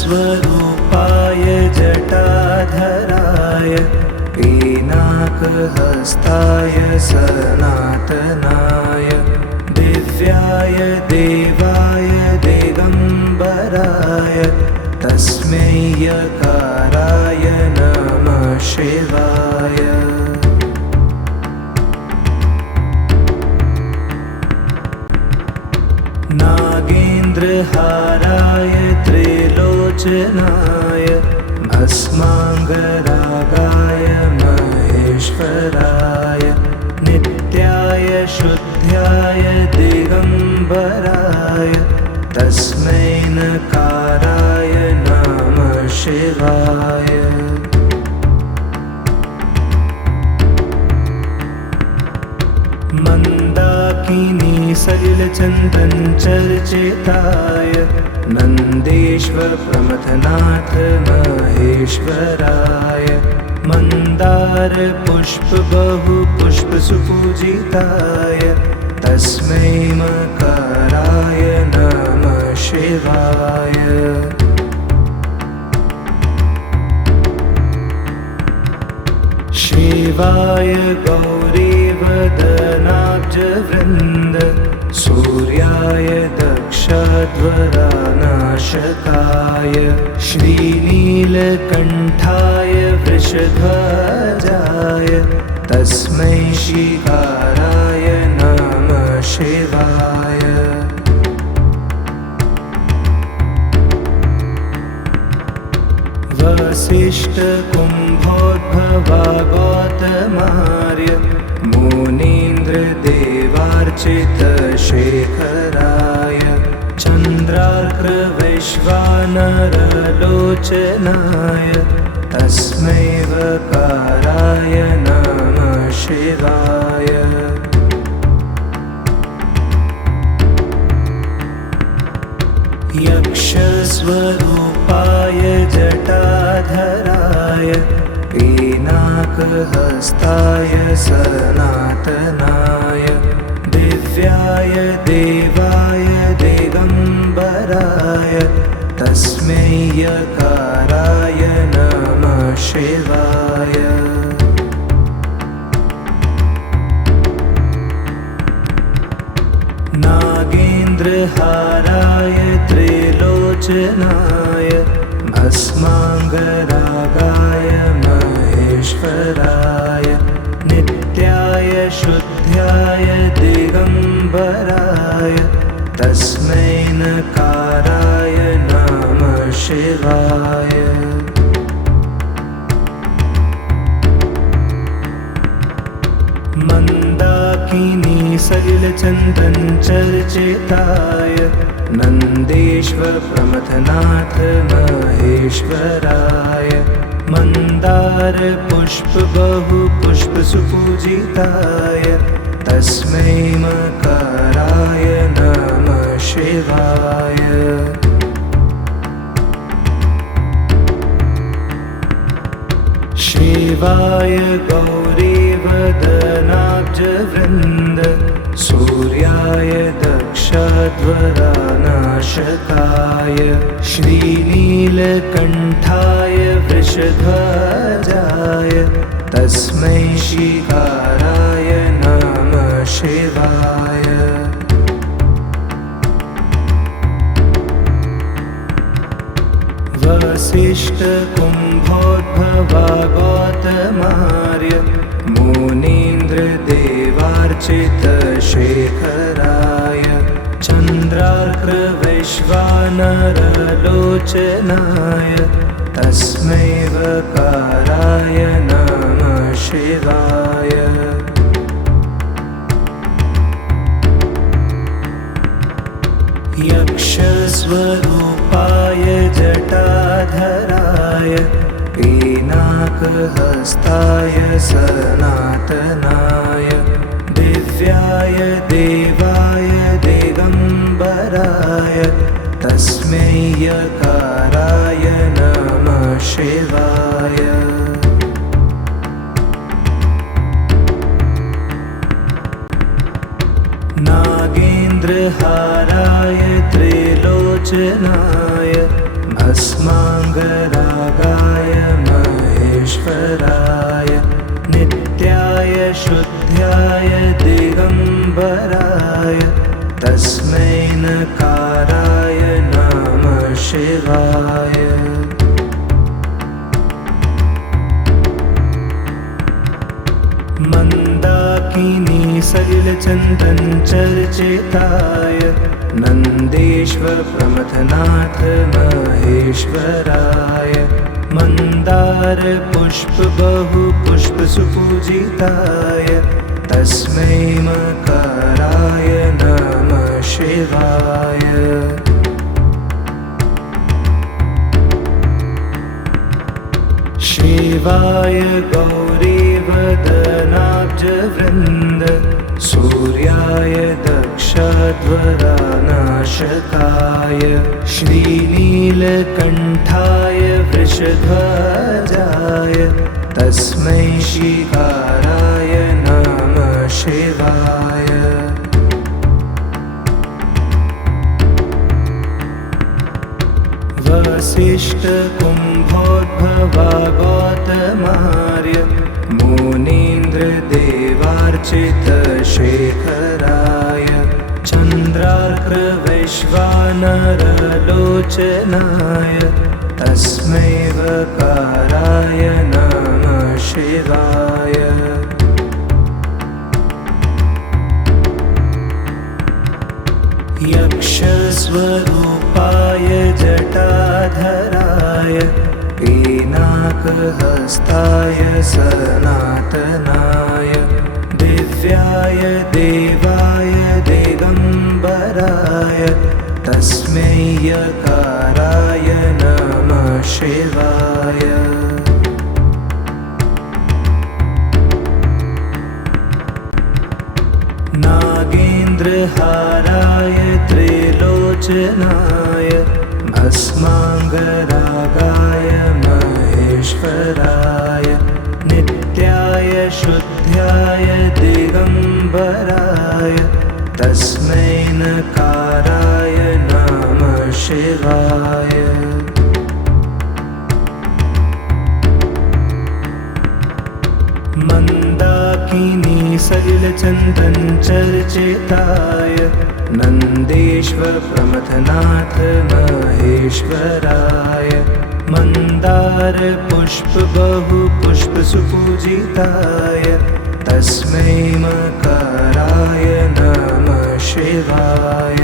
यक्षस्वरूपाय जटाधराय पिनाकहस्ताय सनातनाय दिव्याय देवाय दिगम्बराय तस्मै यकाराय नमः शिवाय। नागेन्द्रहाराय त्रिलोचनाय भस्माङ्गरागाय महेश्वराय नित्याय शुद्ध्याय दिगम्बराय तस्मै नकाराय नमः शिवाय। मन्दाकिनी सलिलचन्दनचर्चिताय नन्देश्वर प्रमथनाथ महेश्वराय मन्दार पुष्प बहु पुष्प सुपूजिताय तस्मै मकाराय नमः शिवाय। शिवाय गौरीवदनाब्जवृन्द सूर्याय दक्षध्वरानाशकाय श्रीनीलकण्ठाय वृषध्वजाय तस्मै शिखाराय नमः शिवाय। वसिष्ठकुम्भोद्भवा गौतमार्य मुनीन्द्रदेवार्चितशेखराय चन्द्रार्कवैश्वानरलोचनाय तस्मै वकाराय नमः शिवाय। यक्षस्वरूपाय जटाधराय पिनाकहस्ताय सनातनाय दिव्याय देवाय दिगम्बराय तस्मै यकाराय नमः शिवाय। नागेन्द्रहाराय त्रिलोचनाय भस्माङ्गरागाय महेश्वराय नित्याय शुद्ध्याय दिगम्बराय तस्मै नकाराय नमः शिवाय। मन्दाकिनी सलिलचन्दन चर्चिताय नन्देश्वर प्रमथनाथ महेश्वराय मन्दार पुष्प बहु पुष्प सुपूजिताय तस्मै मकाराय नमः शिवाय। शिवाय गौरीवदनाब्जवृन्द सूर्याय दक्षध्वरानाशकाय श्रीनीलकण्ठाय वृषध्वजाय तस्मै शिकाराय नमः शिवाय। वसिष्ठकुम्भोद्भवा गौतमार्य मुनीन्द्रदेवार्चितशेखराय चन्द्रार्कवैश्वानरलोचनाय तस्मै वकाराय नमः शिवाय। यक्षस्वरूपाय जटाधराय पीनाकहस्ताय सनातनाय दिव्याय देवाय दिगम्बराय तस्मै यकाराय नमः शिवाय। नागेन्द्रहाराय त्रिलोचनाय भस्माङ्गरागाय महेश्वराय नित्याय शुद्ध्याय दिगम्बराय तस्मै नकाराय नमः शिवाय। मन्दाकिनी सलिलचन्दन चर्चिताय नन्देश्वर प्रमथनाथ महेश्वराय मन्दार पुष्प बहु पुष्प सुपूजिताय तस्मै मकाराय नमः शिवाय। शिवाय गौरीवदनाब्जवृन्द सूर्याय दक्षध्वरानाशकाय श्रीनीलकण्ठाय वृषध्वजाय तस्मै शिकाराय नमः शिवाय। वसिष्ठकुम्भोद्भवा गौतमार्य मुनीन्द्रदेवार्चितशेखराय चन्द्रार्कवैश्वानरलोचनाय तस्मै वकाराय नमः शिवाय। यक्षस्वरूपाय जटाधराय पीनाकहस्ताय सनातनाय दिव्याय देवाय दिगम्बराय तस्मै यकाराय नमः शिवाय। नागेन्द्रहाराय त्रिलोचनाय भस्माङ्गरागाय महेश्वराय नित्याय शुद्ध्याय दिगम्बराय तस्मै नकाराय नमः शिवाय। मन्दाकिनी सलिलचन्दन चर्चिताय नन्देश्वर प्रमथनाथ महेश्वराय। मन्दार पुष्प बहु पुष्प सुपूजिताय तस्मै मकराय नमः शिवाय।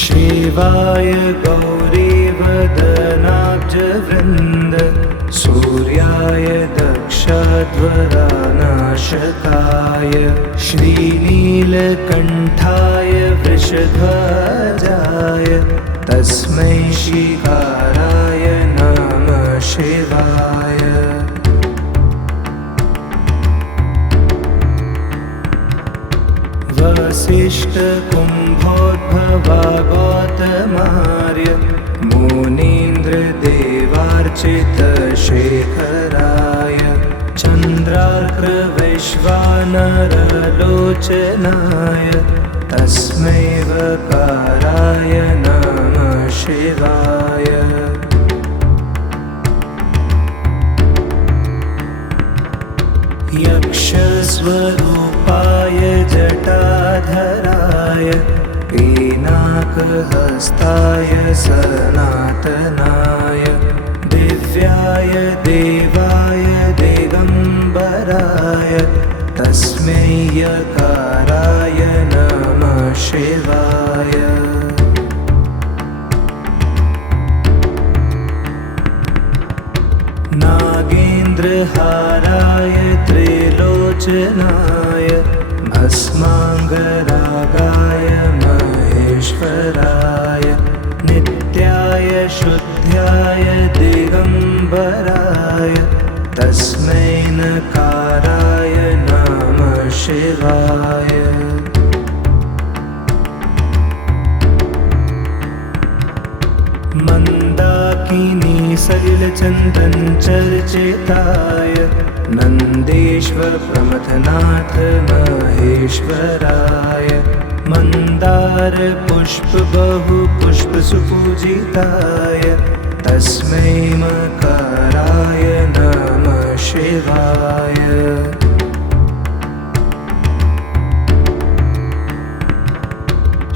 शिवाय गौरीवदनाब्जवृन्द सूर्याय दक्षध्वरानाशकाय श्रीनीलकण्ठाय वृषध्वजाय तस्मै शिकाराय नमः शिवाय। वसिष्ठकुम्भोद्भवा गौतमार्य मुनीन्द्रदेवार्चितशेखराय चन्द्रार्कवैश्वानरलोचनाय तस्मै वकाराय नमः शिवाय। यक्षस्वरूपाय जटाधराय पिनाकहस्ताय सनातनाय दिव्याय देवाय दिगम्बराय तस्मै यकाराय नमः शिवाय। नागेन्द्रहाराय त्रिलोचनाय भस्माङ्गरागाय महेश्वराय नित्याय शुद्ध्याय दिगम्बराय तस्मै नकाराय नमः शिवाय। मन्दाकिनी सलिलचन्दन चर्चिताय नन्देश्वर प्रमथनाथ महेश्वराय। मन्दार पुष्प बहु पुष्प सुपूजिताय तस्मै मकराय नमः शिवाय।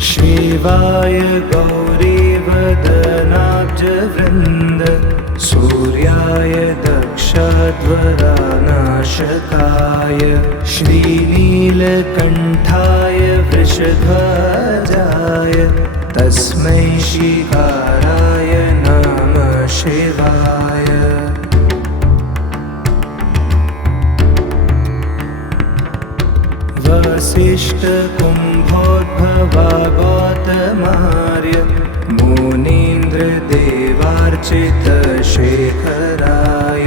शिवाय गौरीवदनाब्जवृन्द सूर्याय दक्षध्वरानाशकाय श्रीनीलकण्ठाय वृषध्वजाय तस्मै शिकाराय नमः शिवाय। वसिष्ठकुम्भोद्भवा गौतमार्य मुनीन्द्रदेवार्चितशेखराय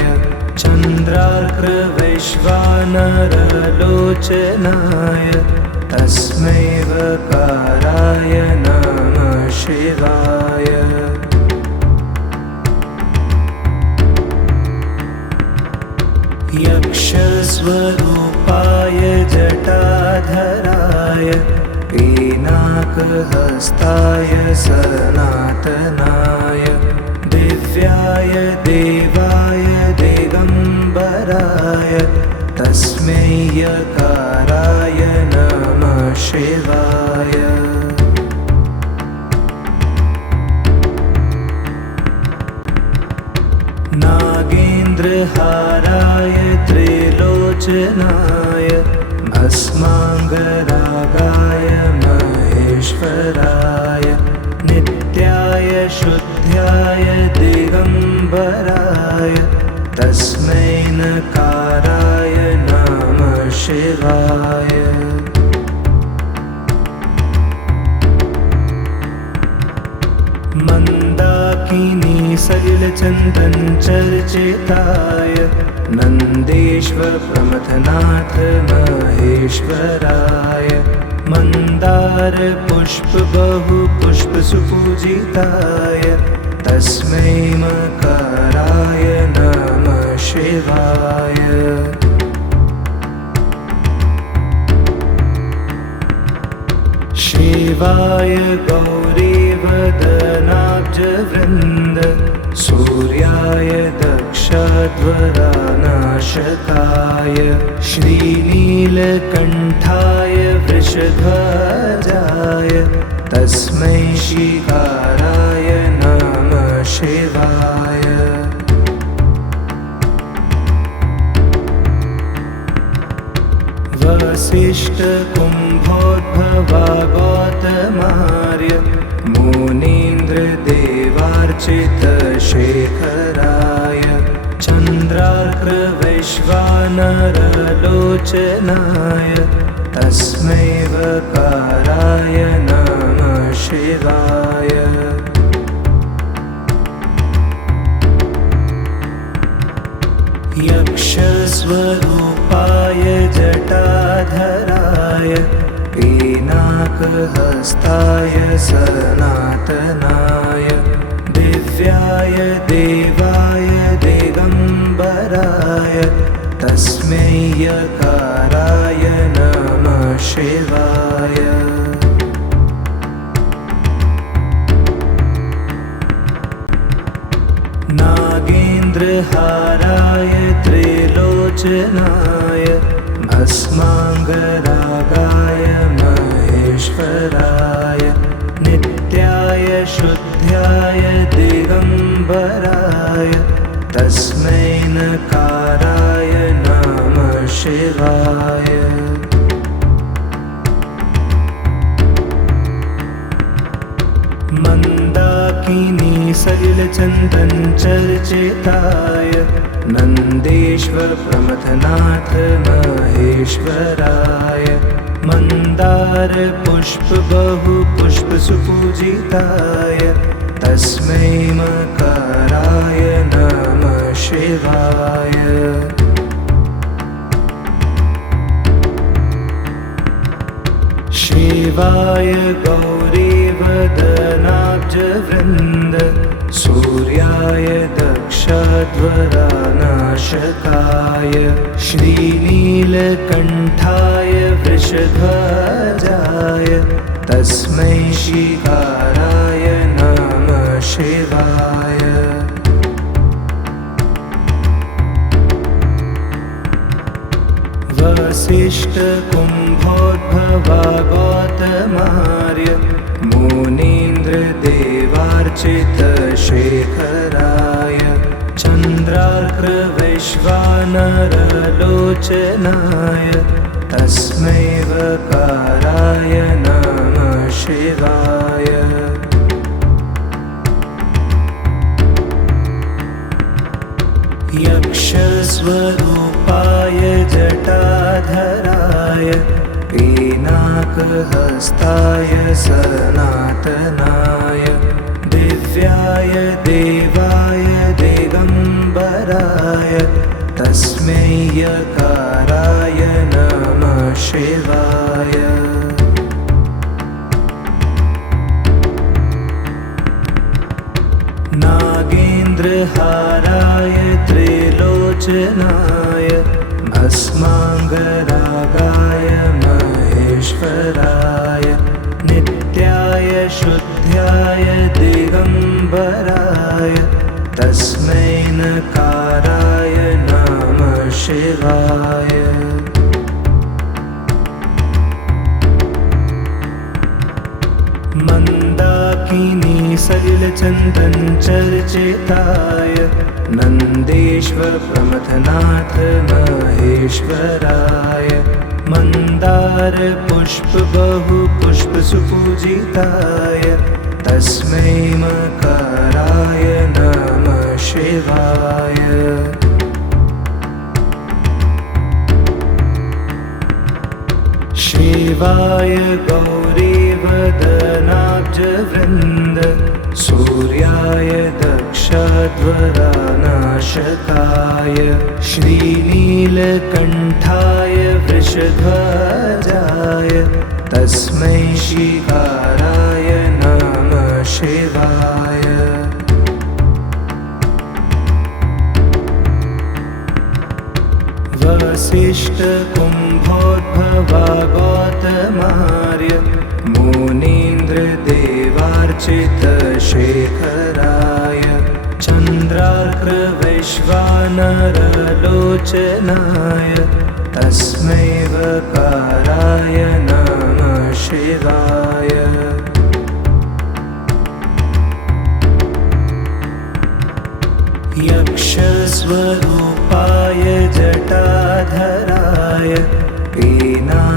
चन्द्रार्कवैश्वानरलोचनाय तस्मै वकाराय नमः शिवाय। यक्षस्वरूपाय जटाधराय पिनाकहस्ताय सनातनाय दिव्याय देवाय दिगम्बराय तस्मै यकाराय नमः शिवाय। नागेन्द्रहाराय त्रिलोचनाय भस्माङ्गरागाय महेश्वराय नित्याय शुद्ध्याय दिगम्बराय तस्मै नकाराय नमः शिवाय। मन्दाकिनी सलिलचन्दन चर्चिताय नन्देश्वर प्रमथनाथ महेश्वराय। मन्दार पुष्प बहु पुष्प सुपूजिताय तस्मै मकराय नमः शिवाय। शिवाय गौरीवदनाब्जवृन्द सूर्याय दक्षध्वरानाशकाय श्रीनीलकण्ठाय वृषध्वजाय तस्मै शिकाराय नमः शिवाय। वसिष्ठकुम्भोद्भवा गौतमार्य मुनीन्द्रदेवार्चितशेखराय चन्द्रार्कवैश्वानरलोचनाय तस्मै वकाराय नमः शिवाय। यक्षस्वरूपाय जटाधराय पिनाकहस्ताय सनातनाय दिव्याय देवाय दिगम्बराय तस्मै यकाराय नमः शिवाय। नागेन्द्रहाराय त्रिलोचनाय भस्माङ्गरागाय महेश्वराय नित्याय शुद्ध्याय दिगम्बराय तस्मै नकाराय नमः शिवाय। मन्दाकिनी सलिलचन्दनचर्चिताय नन्देश्वर प्रमथनाथ महेश्वराय मन्दार पुष्प बहु पुष्प सुपूजिताय तस्मै मकाराय नमः शिवाय। शिवाय गौरीवदनाब्जवृन्द सूर्याय दक्षध्वरानाशकाय श्रीनीलकण्ठाय वृषध्वजाय तस्मै शिकाराय नमः शिवाय। वसिष्ठकुम्भोद्भवा गौतमार्य मुनीन्द्रदेवार्चितशेखराय चन्द्रार्कवैश्वानरलोचनाय तस्मै वकाराय नमः शिवाय। यक्षस्वरूपाय जटाधराय पिनाकहस्ताय सनातनाय दिव्याय देवाय दिगम्बराय तस्मै यकाराय नमः शिवाय। नागेन्द्रहाराय त्रिलोचनाय भस्माङ्गरागाय महेश्वराय नित्याय शुद्ध्याय दिगम्बराय तस्मै नकाराय नमः शिवाय। मन्दाकिनी सलिलचन्दनचर्चिताय नन्देश्वर प्रमथनाथ महेश्वराय मन्दार पुष्प बहु पुष्प सुपूजिताय तस्मै मकाराय नमः शिवाय। शिवाय गौरीवदनाब्जवृन्द सूर्याय दक्षध्वरानाशकाय श्रीनीलकण्ठाय वृषध्वजाय तस्मै शिकाराय नमः शिवाय। वसिष्ठकुम्भोद्भवा गौतमार्य मुनीन्द्रदेवार्चितशेखराय चन्द्रार्कवैश्वानरलोचनाय तस्मै वकाराय नमः शिवाय। यक्षस्वरूपाय जटाधराय पिनाकहस्ताय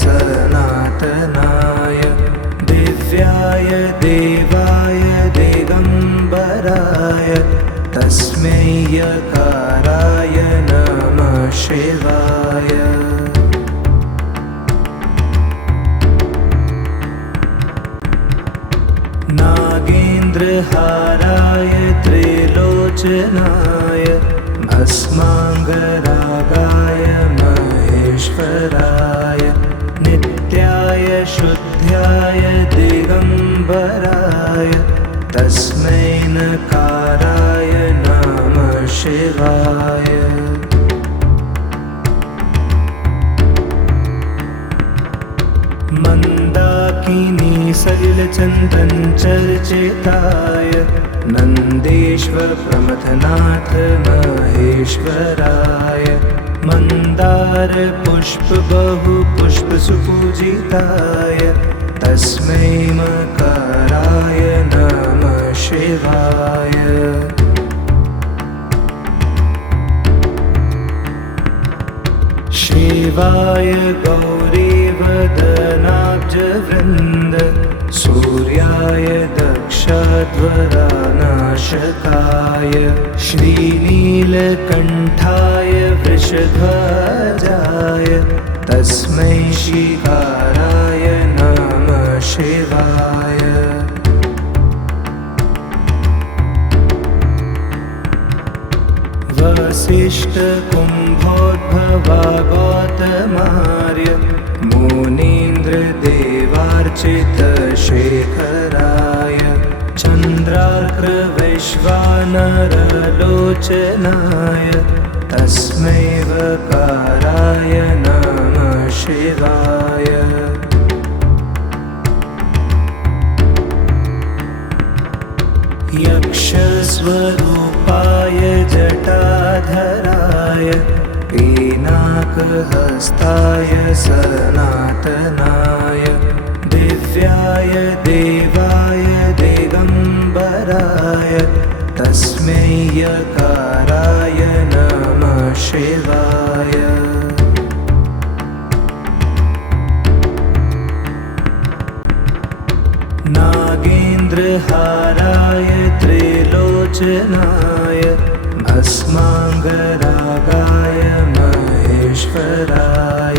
सनातनाय दिव्याय देवाय दिगम्बराय तस्मै यकाराय नमः शिवाय। नागेन्द्रहाराय त्रिलोचनाय भस्माङ्गरागाय महेश्वराय नित्याय शुद्ध्याय दिगम्बराय तस्मै नकाराय नमः शिवाय। मन्दाकिनी सलिलचन्दनचर्चिताय नन्देश्वर प्रमथनाथ महेश्वराय मन्दार पुष्प बहु पुष्प सुपूजिताय तस्मै मकाराय नमः शिवाय। शिवाय गौरीवदनाब्जवृन्द सूर्याय दक्षध्वरानाशकाय श्रीनीलकण्ठाय वृषध्वजाय तस्मै शिकाराय नमः शिवाय। वसिष्ठकुम्भोद्भवा गौतमार्य मुनीन्द्रदेवार्चितशेखराय चन्द्रार्कवैश्वानरलोचनाय तस्मै वकाराय नमः शिवाय। यक्षस्वरूपाय जटाधराय पिनाकहस्ताय सनातनाय दिव्याय देवाय दिगम्बराय तस्मै यकाराय नमः शिवाय। नागेन्द्रहाराय त्रिलोचनाय भस्माङ्गरागाय महेश्वराय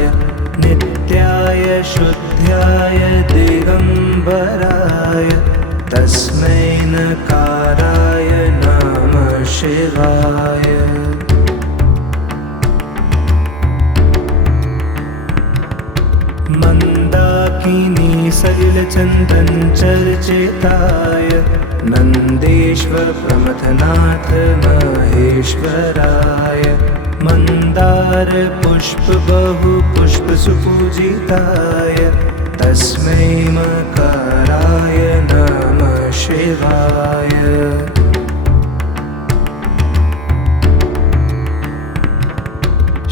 नित्याय शुद्ध्याय दिगम्बराय तस्मै नकाराय नमः शिवाय। मन्दाकिनी सलिलचन्दनचर्चिताय नन्देश्वर प्रमथनाथ महेश्वराय मन्दार पुष्प बहु पुष्प सुपूजिताय तस्मै मकाराय नमः शिवाय।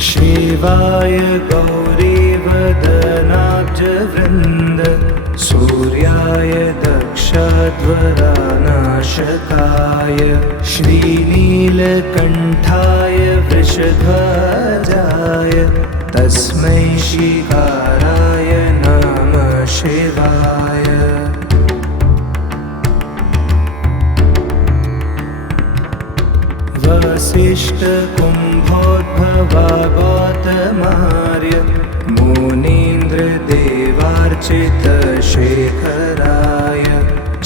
शिवाय गौरीवदनाब्जवृन्द सूर्याय दक्षध्वरानाशकाय श्रीनीलकण्ठाय वृषध्वजाय तस्मै शिकाराय नमः शिवाय। वसिष्ठकुम्भोद्भवा गौतमार्य मुनीन्द्रदेवार्चितशेखराय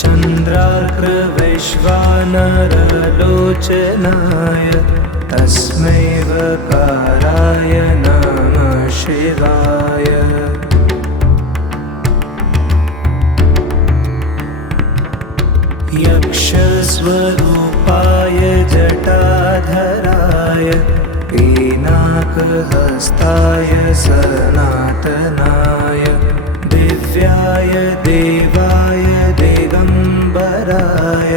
चन्द्रार्कवैश्वानरलोचनाय तस्मै वकाराय नमः शिवाय। यक्षस्वरूपाय जटाधराय पिनाकहस्ताय पिनाकहस्ताय सनातनाय दिव्याय देवाय दिगम्बराय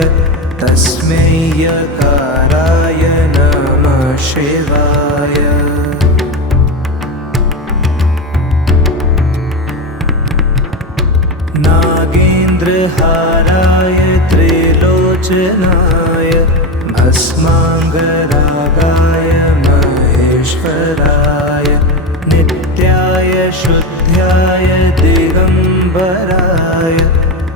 तस्मै यकाराय नमः शिवाय। नागेन्द्रहाराय त्रिलोचनाय भस्माङ्गरागाय महेश्वराय नित्याय शुद्ध्याय दिगम्बराय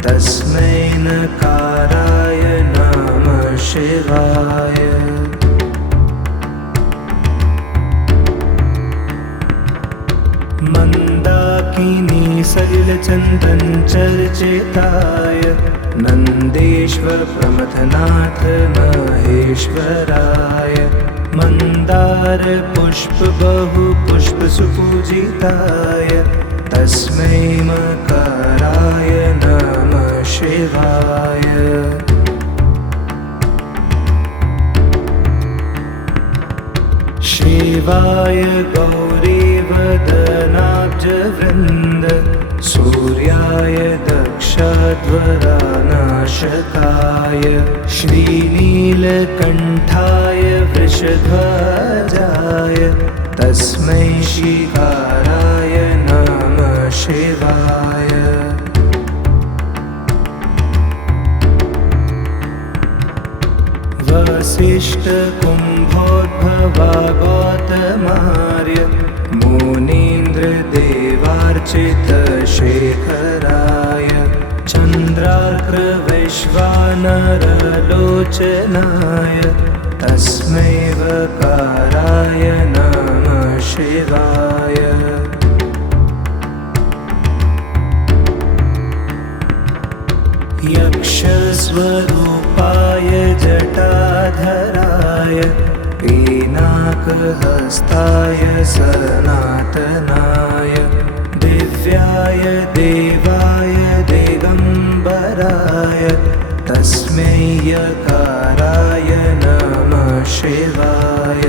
तस्मै नकाराय नमः शिवाय। मन्दाकिनी सलिलचन्दन चर्चिताय नन्देश्वर प्रमथनाथ महेश्वराय मन्दार पुष्प बहु पुष्प सुपूजिताय तस्मै मकाराय नमः शिवाय। शिवाय गौरीवदनाब्जवृन्द सूर्याय दक्षध्वरानाशकाय श्रीनीलकण्ठाय वृषध्वजाय तस्मै शिकाराय नमः शिवाय। वसिष्ठकुम्भोद्भवा गौतमार्य मुनीन्द्रदेवार्चितशेखराय चन्द्रार्कवैश्वानरलोचनाय तस्मै वकाराय नमः शिवाय। यक्षस्वरूपाय जटाधराय पिनाकहस्ताय सनातनाय दिव्याय देवाय दिगम्बराय तस्मै यकाराय नमः शिवाय।